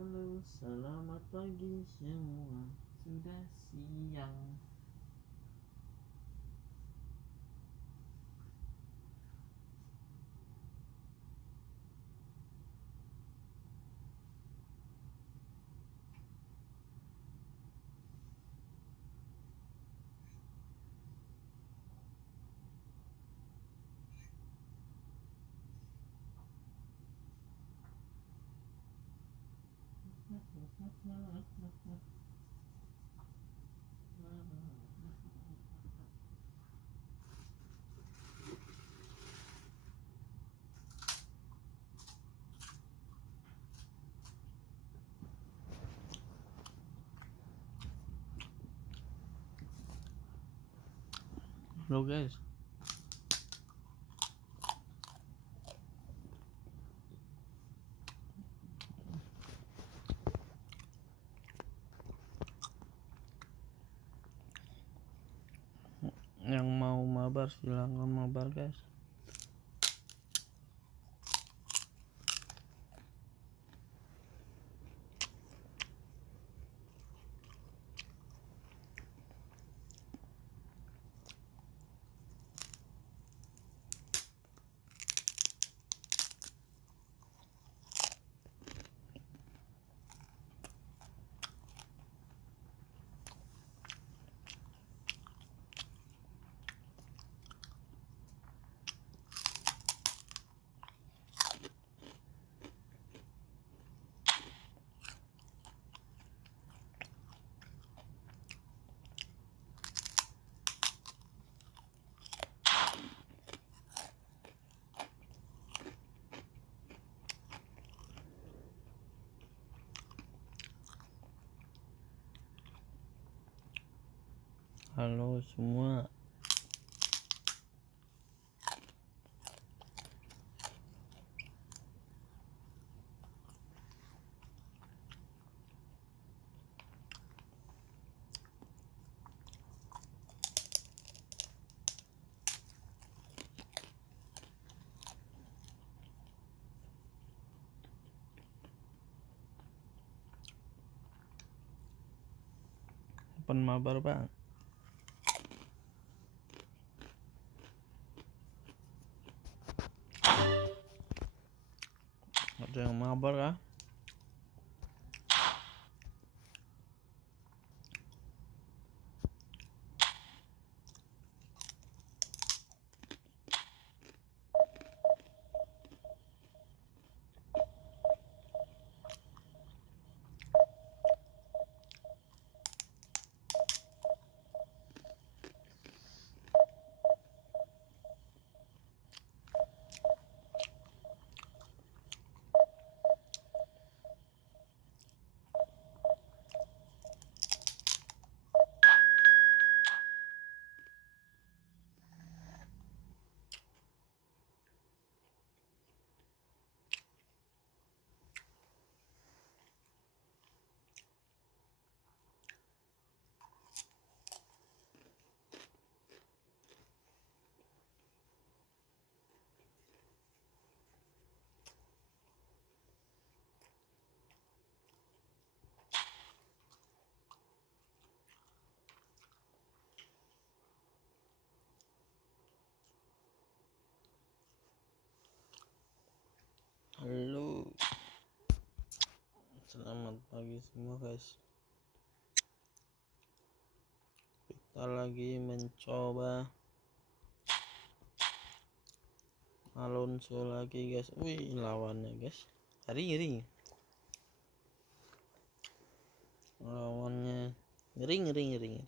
Halo, selamat pagi semua. Sudah siang. Halo guys, yang mau mabar silahkan mabar guys. Halo semua. Open mabar bang. Ada yang mabar kah? lagi semua guys. Kita lagi mencoba Alonso lagi guys. Wih, lawannya guys. Ngeri. Lawannya ngeri.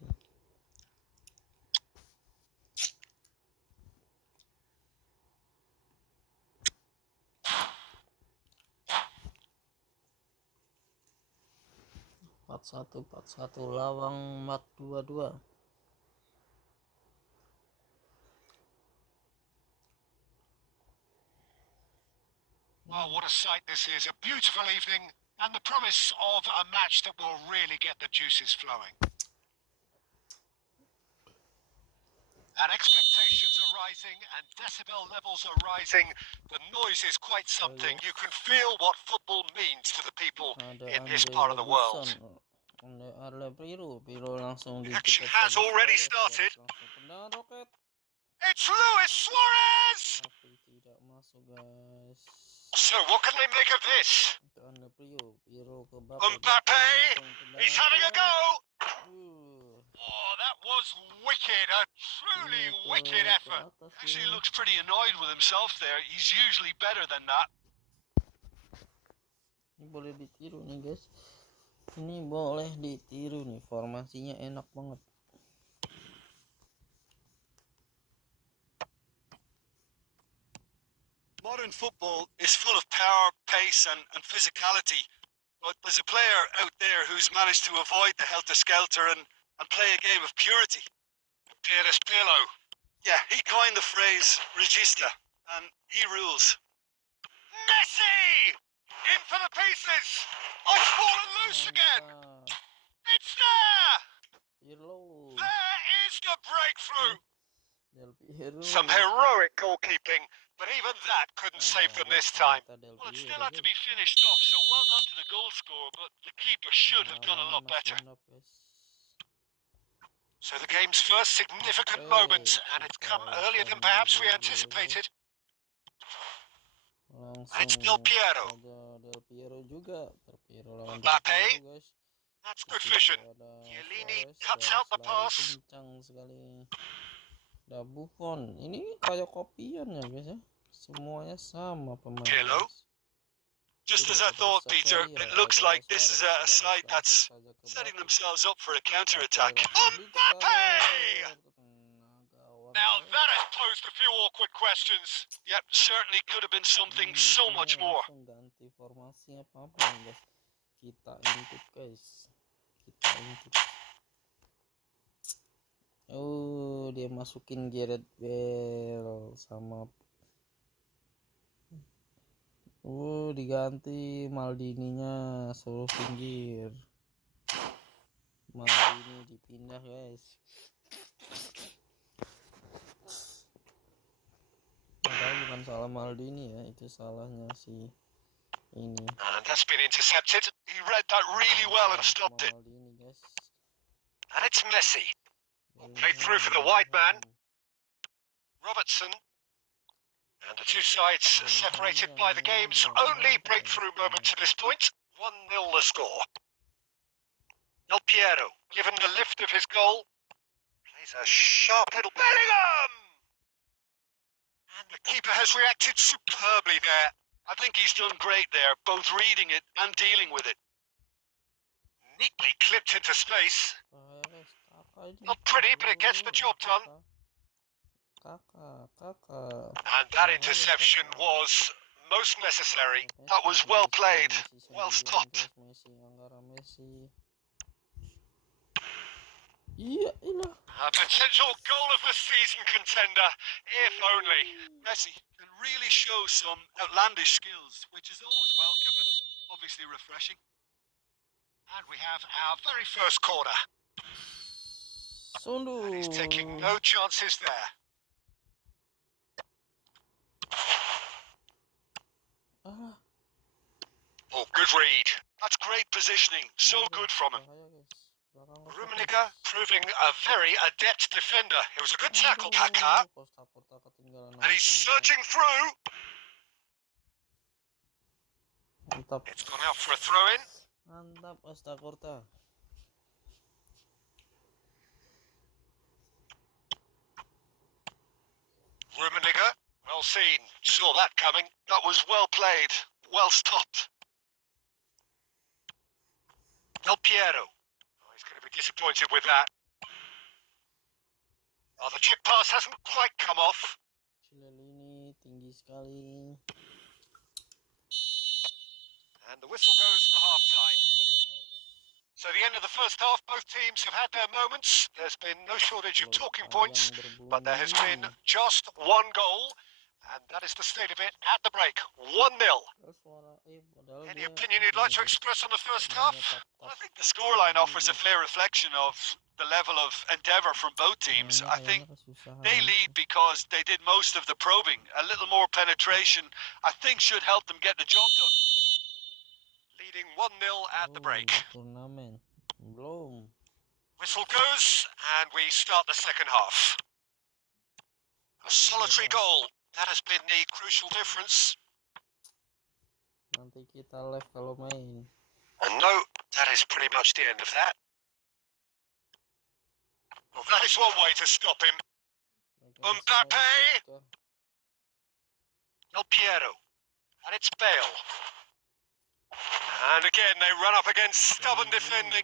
41 lawang mat 22. Oh, what a sight this is. A beautiful evening and the promise of a match that will really get the juices flowing. And expectations are rising and decibel levels are rising. The noise is quite something. You can feel what football means to the people in this part of the world. Action has already started. It's Luis Suarez! Tapi tidak masuk guys. So what can they make of this? Mbappe, he's having a go! Oh, that was wicked. A truly wicked effort. Actually looks pretty annoyed with himself there. He's usually better than that. Ini boleh ditiru nih guys. Ini boleh ditiru nih. Formasinya enak banget. Modern football is full of power, pace and physicality. But there's a player out there who's managed to avoid the helter-skelter and play a game of purity. Pires Pelo. Yeah, he coined the phrase regista, and he rules. Messi! In for the pieces! I've fallen loose again! It's there! There is the breakthrough! Some heroic goalkeeping, but even that couldn't save them this time. Well, it still had to be finished off, so well done to the goal scorer, but the keeper should have done a lot better. So the game's first significant moment, and it's come earlier than perhaps we anticipated. It's Del Piero. Mbappe. That's good vision. Chiellini cuts out the pass. Ada Buffon. Ini kayak kopian ya guys ya. Semuanya sama pemain. Pirlo. Just as I thought, Peter, it looks like this is a side that's setting themselves up for a counter-attack. Mbappe! Now that has posed a few awkward questions. Yep, certainly could have been something so much more. Ganti formasi apa guys. Kita intip guys. Oh, dia masukin Gareth Bale sama diganti Maldininya suruh pinggir. Maldini dipindah guys. Padahal bukan salah Maldini ya, itu salahnya si ini. And that's been intercepted. He read that really well and stopped it. Maldini, guys. And it's Messi. Played through for the white man. Robertson. And the two sides separated by the game's only breakthrough moment to this point. 1-0 the score. Del Piero, given the lift of his goal, plays a sharp little Bellingham! And the keeper has reacted superbly there. I think he's done great there, both reading it and dealing with it. Neatly clipped into space. Not pretty, but it gets the job done. And that interception was most necessary. That was well played, well stopped. A potential goal of the season contender, if only. Messi can really show some outlandish skills, which is always welcome and obviously refreshing. And we have our very first corner. And he's taking no chances there. Oh, good read. That's great positioning. So good from him. Rummenigge proving a very adept defender. It was a good tackle, Kaká. And he's surging through. It's gone out for a throw-in. Mantap Astakurta. Rummenigge, well seen. Saw that coming. That was well played. Well stopped. Del Piero. Oh, he's going to be disappointed with that. Oh, the chip pass hasn't quite come off. Cilelini tinggi sekali. And the whistle goes for half-time. So the end of the first half, both teams have had their moments. There's been no shortage of talking points, but there has been just one goal, and that is the state of it at the break. 1-0. Any opinion you'd like to express on the first half? Well, I think the scoreline offers a fair reflection of the level of endeavour from both teams. I think they lead because they did most of the probing. A little more penetration, I think, should help them get the job done. Leading 1-0 at the break. Turnamen belum. Whistle goes, and we start the second half. A solitary goal. That has been the crucial difference. Nanti kita live kalau main. And no, that is pretty much the end of that. Well, that is one way to stop him. Mbappe! Del Piero. And it's Bale. And again, they run up against stubborn defending.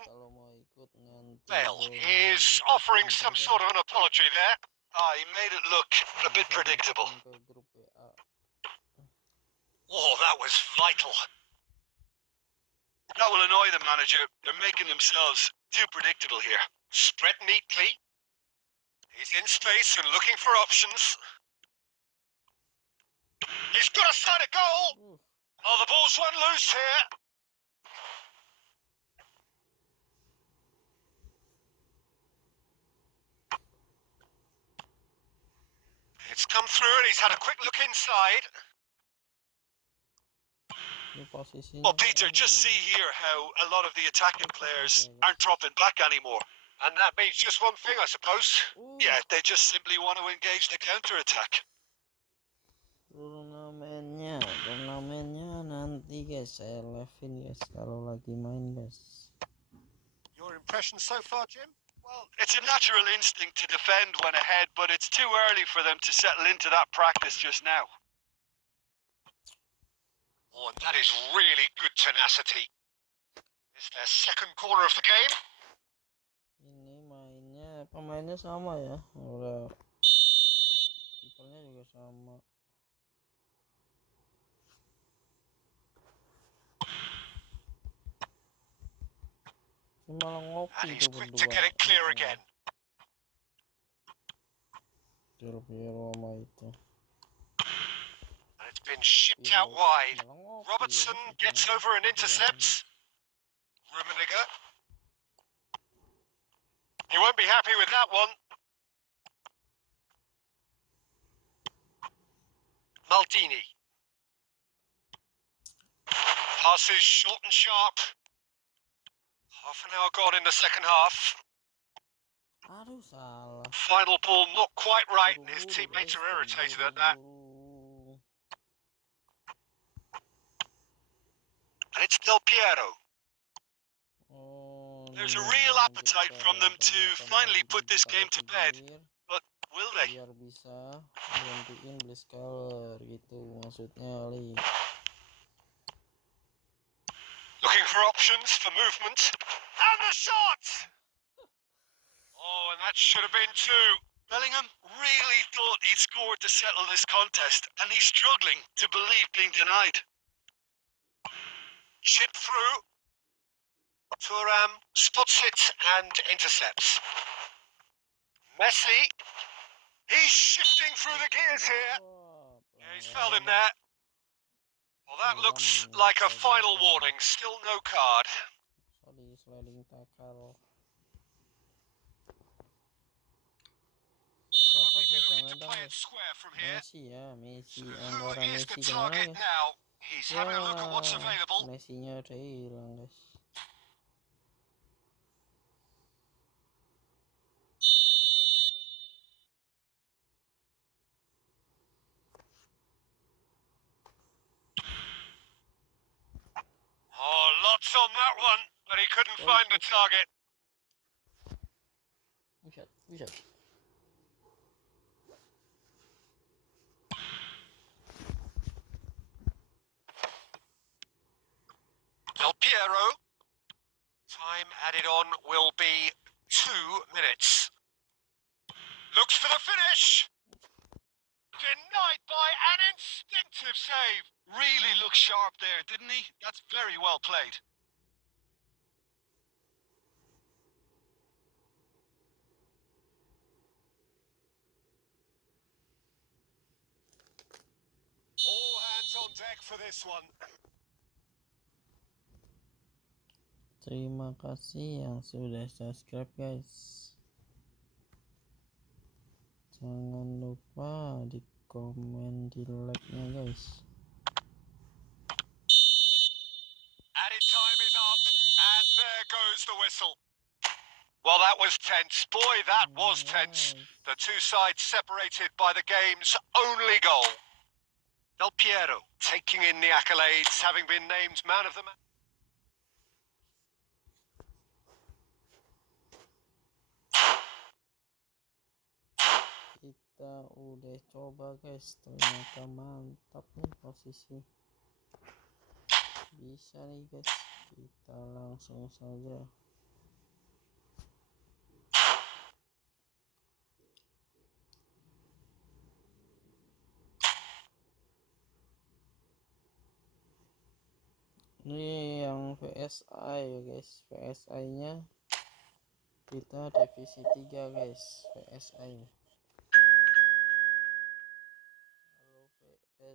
Bale is offering some sort of an apology there. He made it look a bit predictable. Oh, that was vital. That will annoy the manager. They're making themselves too predictable here. Spread neatly. He's in space and looking for options. He's got a sight a goal. Oh, the ball's run loose here. It's come through and he's had a quick look inside. Well, Peter, just see here how a lot of the attacking players aren't dropping back anymore. And that means just one thing, I suppose. Yeah, they just simply want to engage the counter-attack. Turnamennya nanti guys saya live-in guys kalau lagi main guys. Your impression so far, Jim? Well, it's a natural instinct to defend when ahead, but it's too early for them to settle into that practice just now. Oh, and that is really good tenacity. It's their second corner of the game. Ini pemainnya sama ya. Udah kipernya juga sama. Malah ngopi And he's tuh quick berdua. to get it clear again. Del Piero sama itu. And it's been shipped out wide. Robertson gets over and intercepts. Rummenigge. He won't be happy with that one. Maldini. Passes short and sharp. Half an hour gone in the second half. Aduh, salah. Final ball not quite right, and his teammates are irritated at that. And it's Del Piero. There's a real appetite from them to finally put this game to bed, but will they? Biar bisa gantiin beli scaler gitu maksudnya Li. Looking for options for movement. And the shot! Oh, and that should have been two. Bellingham really thought he'd scored to settle this contest, and he's struggling to believe being denied. Chip through. Thuram spots it and intercepts. Messi. He's shifting through the gears here. Yeah, he's fouled him there. Well, that looks like a final warning. Still no card. Sorry, sliding tackle. Siapa tuh sana Messi ya, Messi. Antara Messi kemana guys? Ya, Messinya udah hilang guys. Oh, shots on that one, but he couldn't find the target. Shot. Del Piero. Time added on will be 2 minutes. Looks for the finish. Denied by an instinctive save. Really looked sharp there, didn't he? That's very well played. All hands on deck for this one. Terima kasih yang sudah subscribe guys. Jangan lupa di komen, di like-nya guys. Added time is up, and there goes the whistle. Well, that was tense. Boy, that was tense. The two sides separated by the game's only goal. Del Piero taking in the accolades, having been named man of the match. Kita udah coba guys, ternyata mantap nih posisi. Bisa nih guys, kita langsung saja. Ini yang VSI ya guys, VSI nya kita divisi 3 guys, VSI nya. Kalau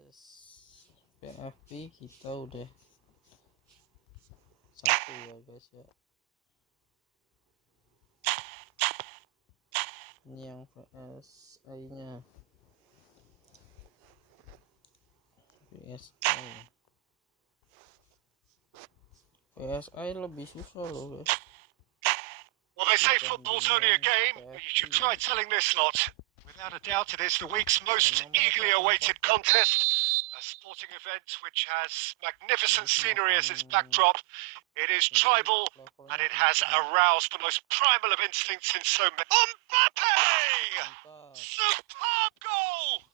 PFP kita udah 1 ya guys ya. Ini yang VSI nya. VSI lebih susah loh guys. Well, they say football's only a game, but you should try telling this lot. Without a doubt, it is the week's most eagerly awaited contest. A sporting event which has magnificent scenery as its backdrop. It is tribal, and it has aroused the most primal of instincts in so many. Mbappe! Superb goal!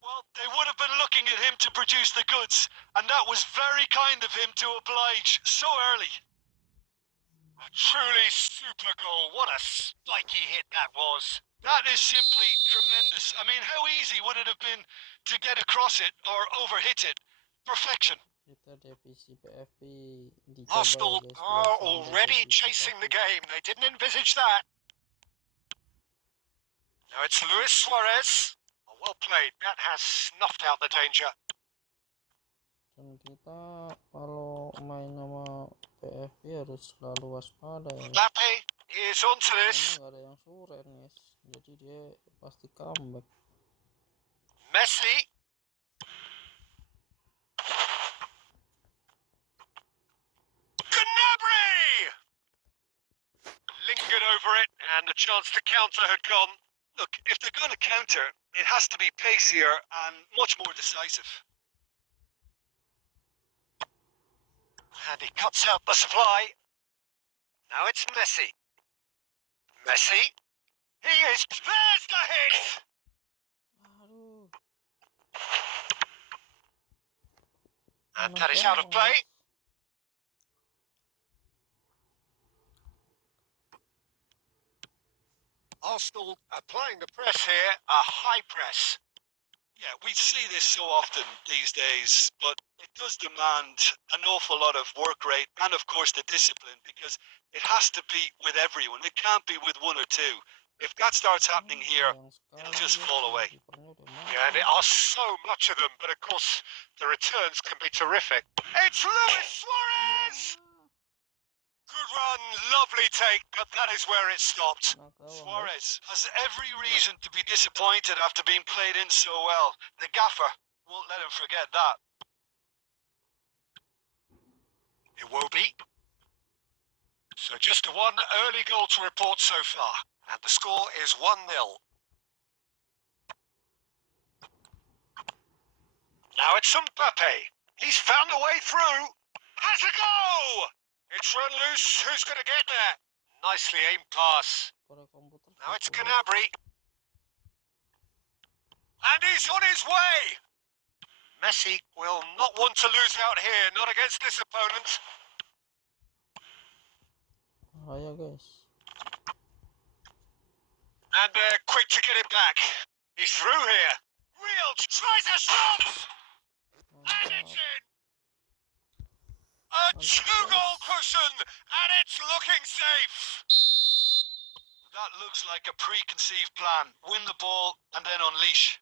Well, they would have been looking at him to produce the goods, and that was very kind of him to oblige so early. A truly super goal. What a spiky hit that was. That is simply tremendous. I mean, how easy would it have been to get across it or overhit it? Perfection. Arsenal are already chasing the game. They didn't envisage that. Now it's Luis Suarez. Well played. That has snuffed out the danger. Dan kita kalau main sama PFP harus selalu waspada ya. Mbappe is onto this. Karena nggak ada yang suren guys, jadi dia pasti comeback. Messi. Gnabry lingered over it, and the chance to counter had gone. Look, if they're going to counter, it has to be pacier and much more decisive. And he cuts out the supply. Now it's Messi. Messi. He is. There's the hit! And that is out of play. Arsenal applying the press here, a high press. Yeah, we see this so often these days, but it does demand an awful lot of work rate and, of course, the discipline, because it has to be with everyone. It can't be with one or two. If that starts happening here, it'll just fall away. Yeah, and there are so much of them, but, of course, the returns can be terrific. It's Luis Suarez! Good run, lovely take, but that is where it stopped. Suarez has every reason to be disappointed after being played in so well. The gaffer won't let him forget that. Iwobi. So just one early goal to report so far, and the score is 1-0. Now it's Mbappe. He's found a way through. Has a go! It's run loose. Who's going to get there? Nicely aimed pass. Now it's Gnabry. And he's on his way! Messi will not want to lose out here, not against this opponent. Ayo guys. And they're quick to get it back. He's through here. Real tries a shot! And it's in! A two-goal cushion, and it's looking safe. That looks like a preconceived plan. Win the ball and then unleash.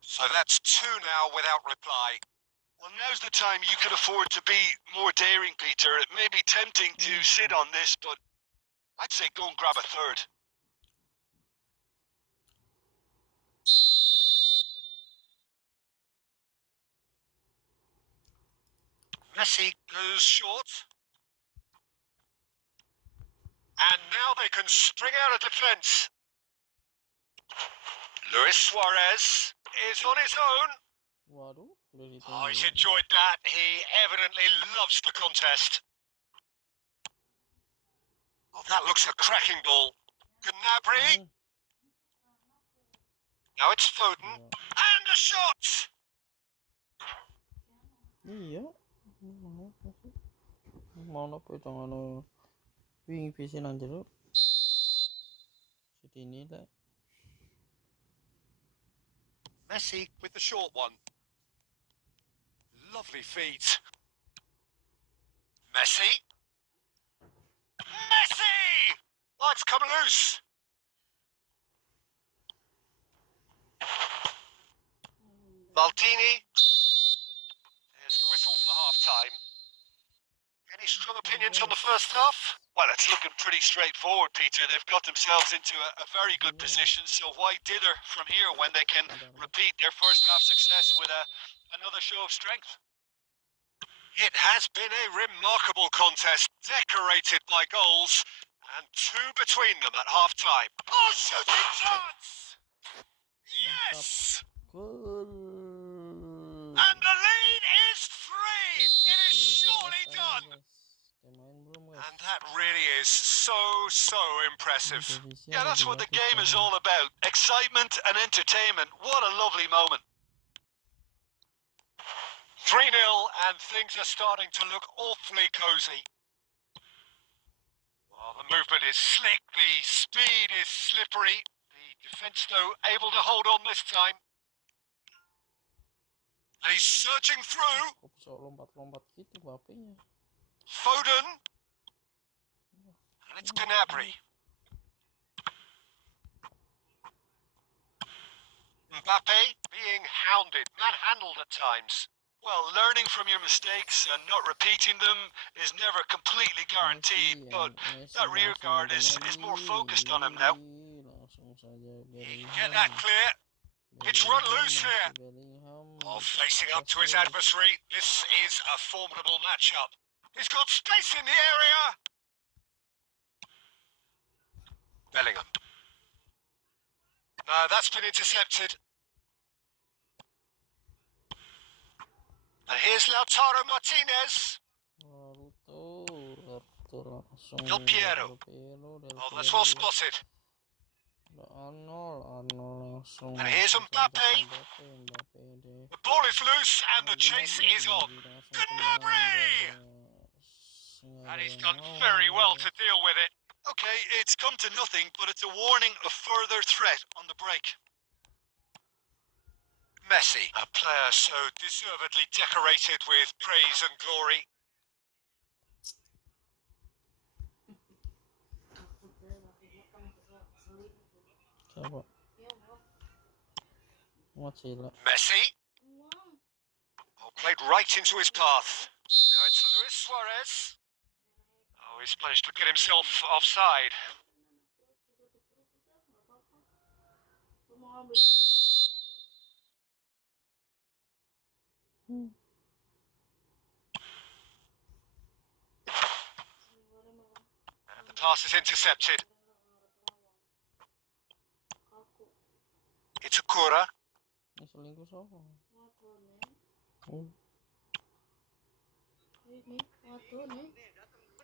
So that's two now without reply. Well, now's the time you can afford to be more daring, Peter. It may be tempting to sit on this, but I'd say go and grab a third. Messi goes short. And now they can string out a defence. Luis Suarez is on his own. Waduh, Oh, he's enjoyed that. He evidently loves the contest. Oh, that looks a cracking ball. Gnabry. Now it's Foden. And a shot! Iya. Mau apa itu ngono? Wing PC nang jero. Sedini lah. Messi with the short one. Lovely feet. Messi. Messi! Oh, it's come loose. Maldini. There's the whistle for half-time. Any strong opinions on the first half? Well, it's looking pretty straightforward, Peter. They've got themselves into a very good position, so why dither from here when they can repeat their first half success with another show of strength? It has been a remarkable contest, decorated by goals, and two between them at half-time. Oh, shooting chance! Yes! And the lead is three! It is surely done! And that really is so impressive. Yeah, that's what the game is all about. Excitement and entertainment. What a lovely moment. 3-0, and things are starting to look awfully cosy. Well, the movement is slick, the speed is slippery. The defence, though, able to hold on this time. And he's surging through. Lompat-lompat gitu bapenya. Foden. And it's Gnabry. Mbappe being hounded, manhandled at times. Well, learning from your mistakes and not repeating them is never completely guaranteed, but that rear guard is more focused on him now. He can get that clear. It's run loose here. Oh, facing up to his adversary. This is a formidable matchup. He's got space in the area. Bellingham. No, that's been intercepted. And here's Lautaro Martinez. Del Piero. Oh, that's well spotted. And here's Mbappe. The ball is loose and the chase is on. Gnabry! And he's done very well to deal with it. Okay, it's come to nothing, but it's a warning of further threat on the break. Messi, a player so deservedly decorated with praise and glory. Messi. Oh, played right into his path. Now it's Luis Suarez. Oh, he's managed to get himself offside. And the pass is intercepted. It's Akura.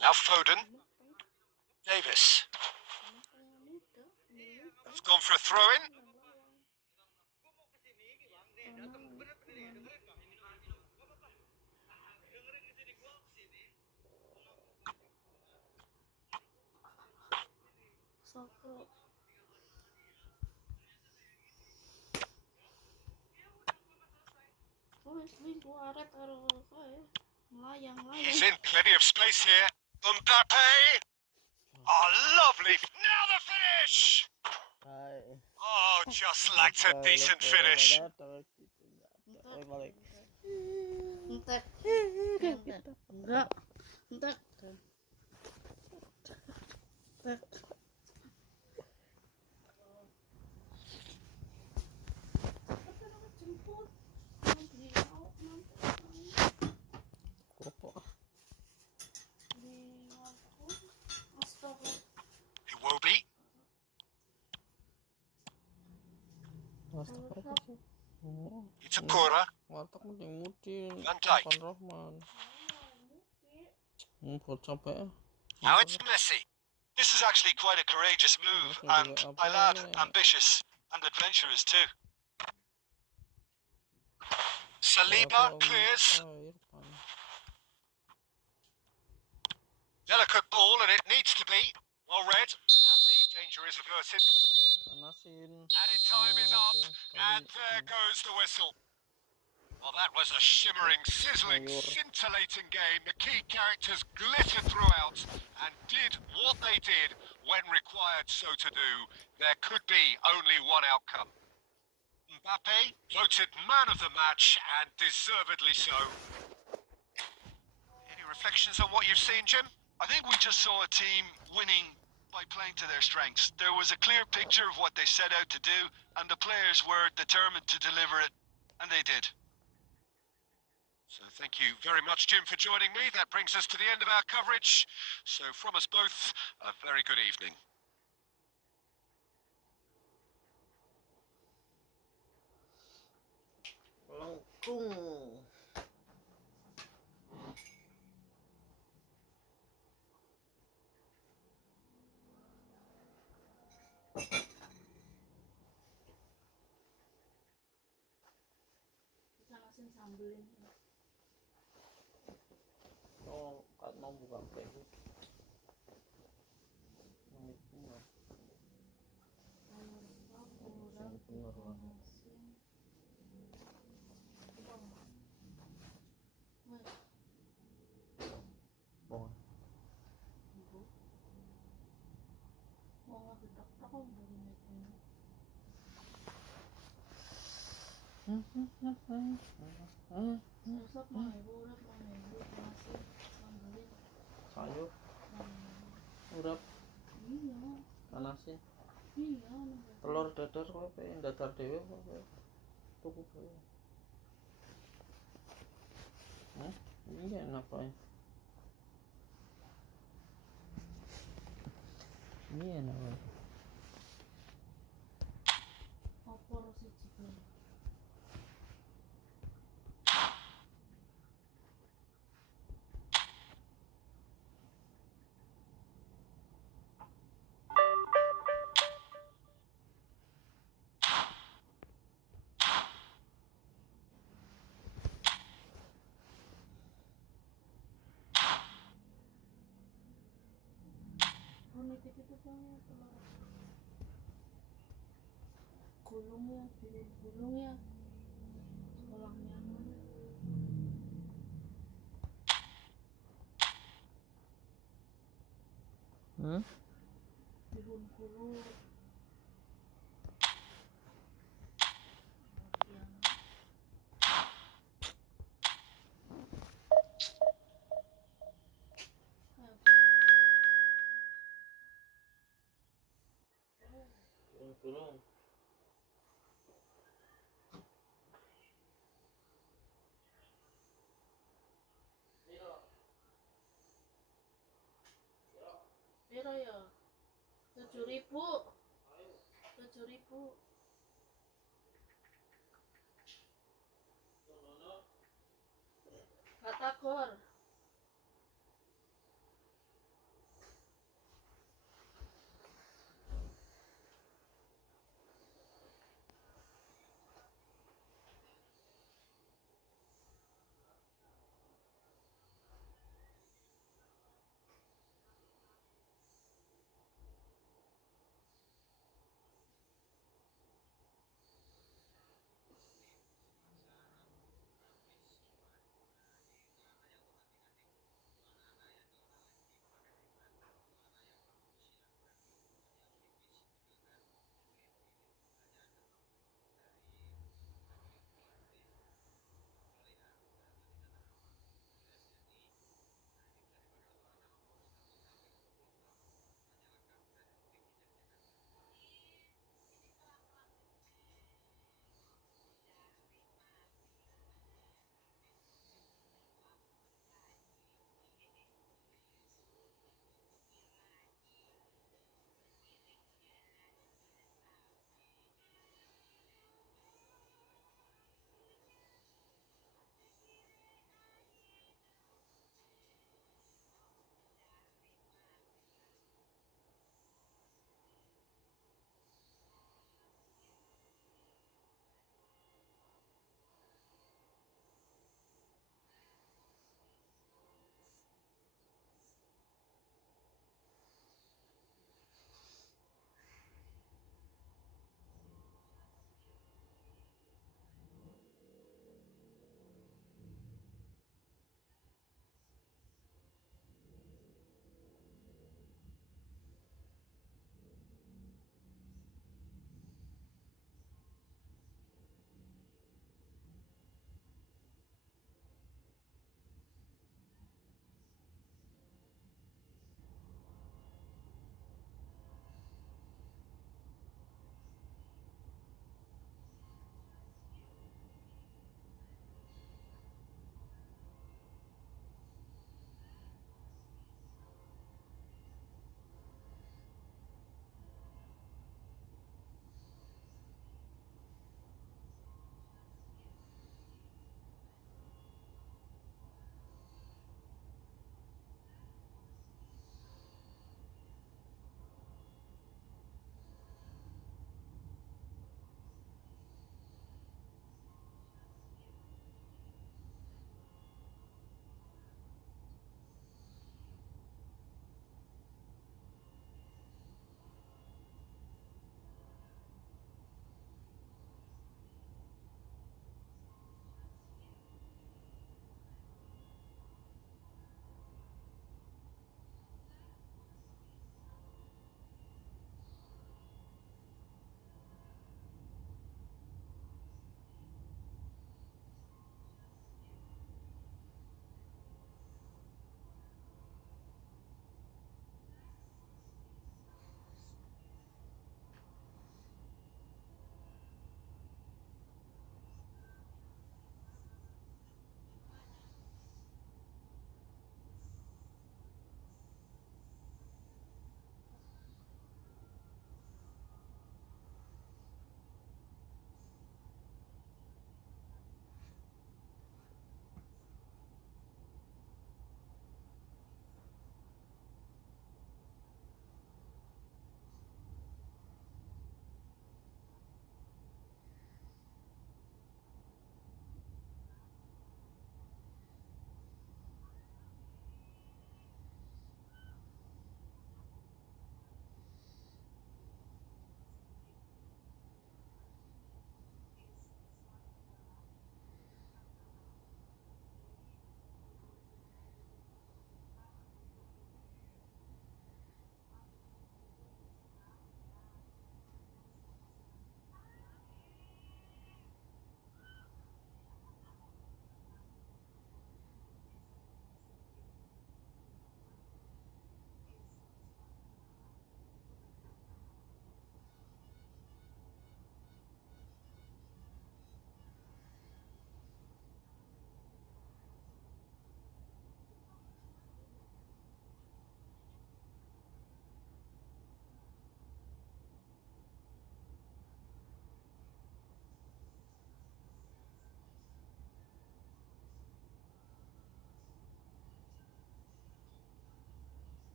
Now Foden. Davis. It's gone for a throw-in. He's in plenty of space here. Mbappe. Oh, lovely. Now the finish. Oh, just like a decent finish. Iwobi. It's a Cora. Van Dijk. Now it's Messi. This is actually quite a courageous move, and my lad, ambitious and adventurous too. Saliba clears. Delicate ball, and it needs to be well read, and the danger is averted. Added time is up, and there goes the whistle. Well, that was a shimmering, sizzling, scintillating game. The key characters glittered throughout and did what they did when required so to do. There could be only one outcome. Mbappe voted man of the match, and deservedly so. Any reflections on what you've seen, Jim? I think we just saw a team winning by playing to their strengths. There was a clear picture of what they set out to do, and the players were determined to deliver it, and they did. So thank you very much, Jim, for joining me. That brings us to the end of our coverage. So from us both, a very good evening. Sambelin. Oh, kan mau buka Facebook. Sayur urap panasin telur dadar kowe pengen dadar dhewe kowe tuku dhewe ini enak kowe ini enak kowe opor siji kowe nitip itu bang telur gulung ya gulung ya sekolahnya bihun gulung gulung piro ya 7.000 Batagor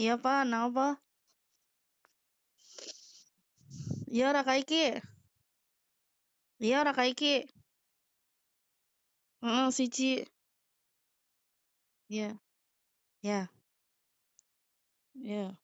Iya, Pak, napa? Iya, ora kaiki. Iya, ora kaiki. Heeh, siji. Iya. Iya. Iya.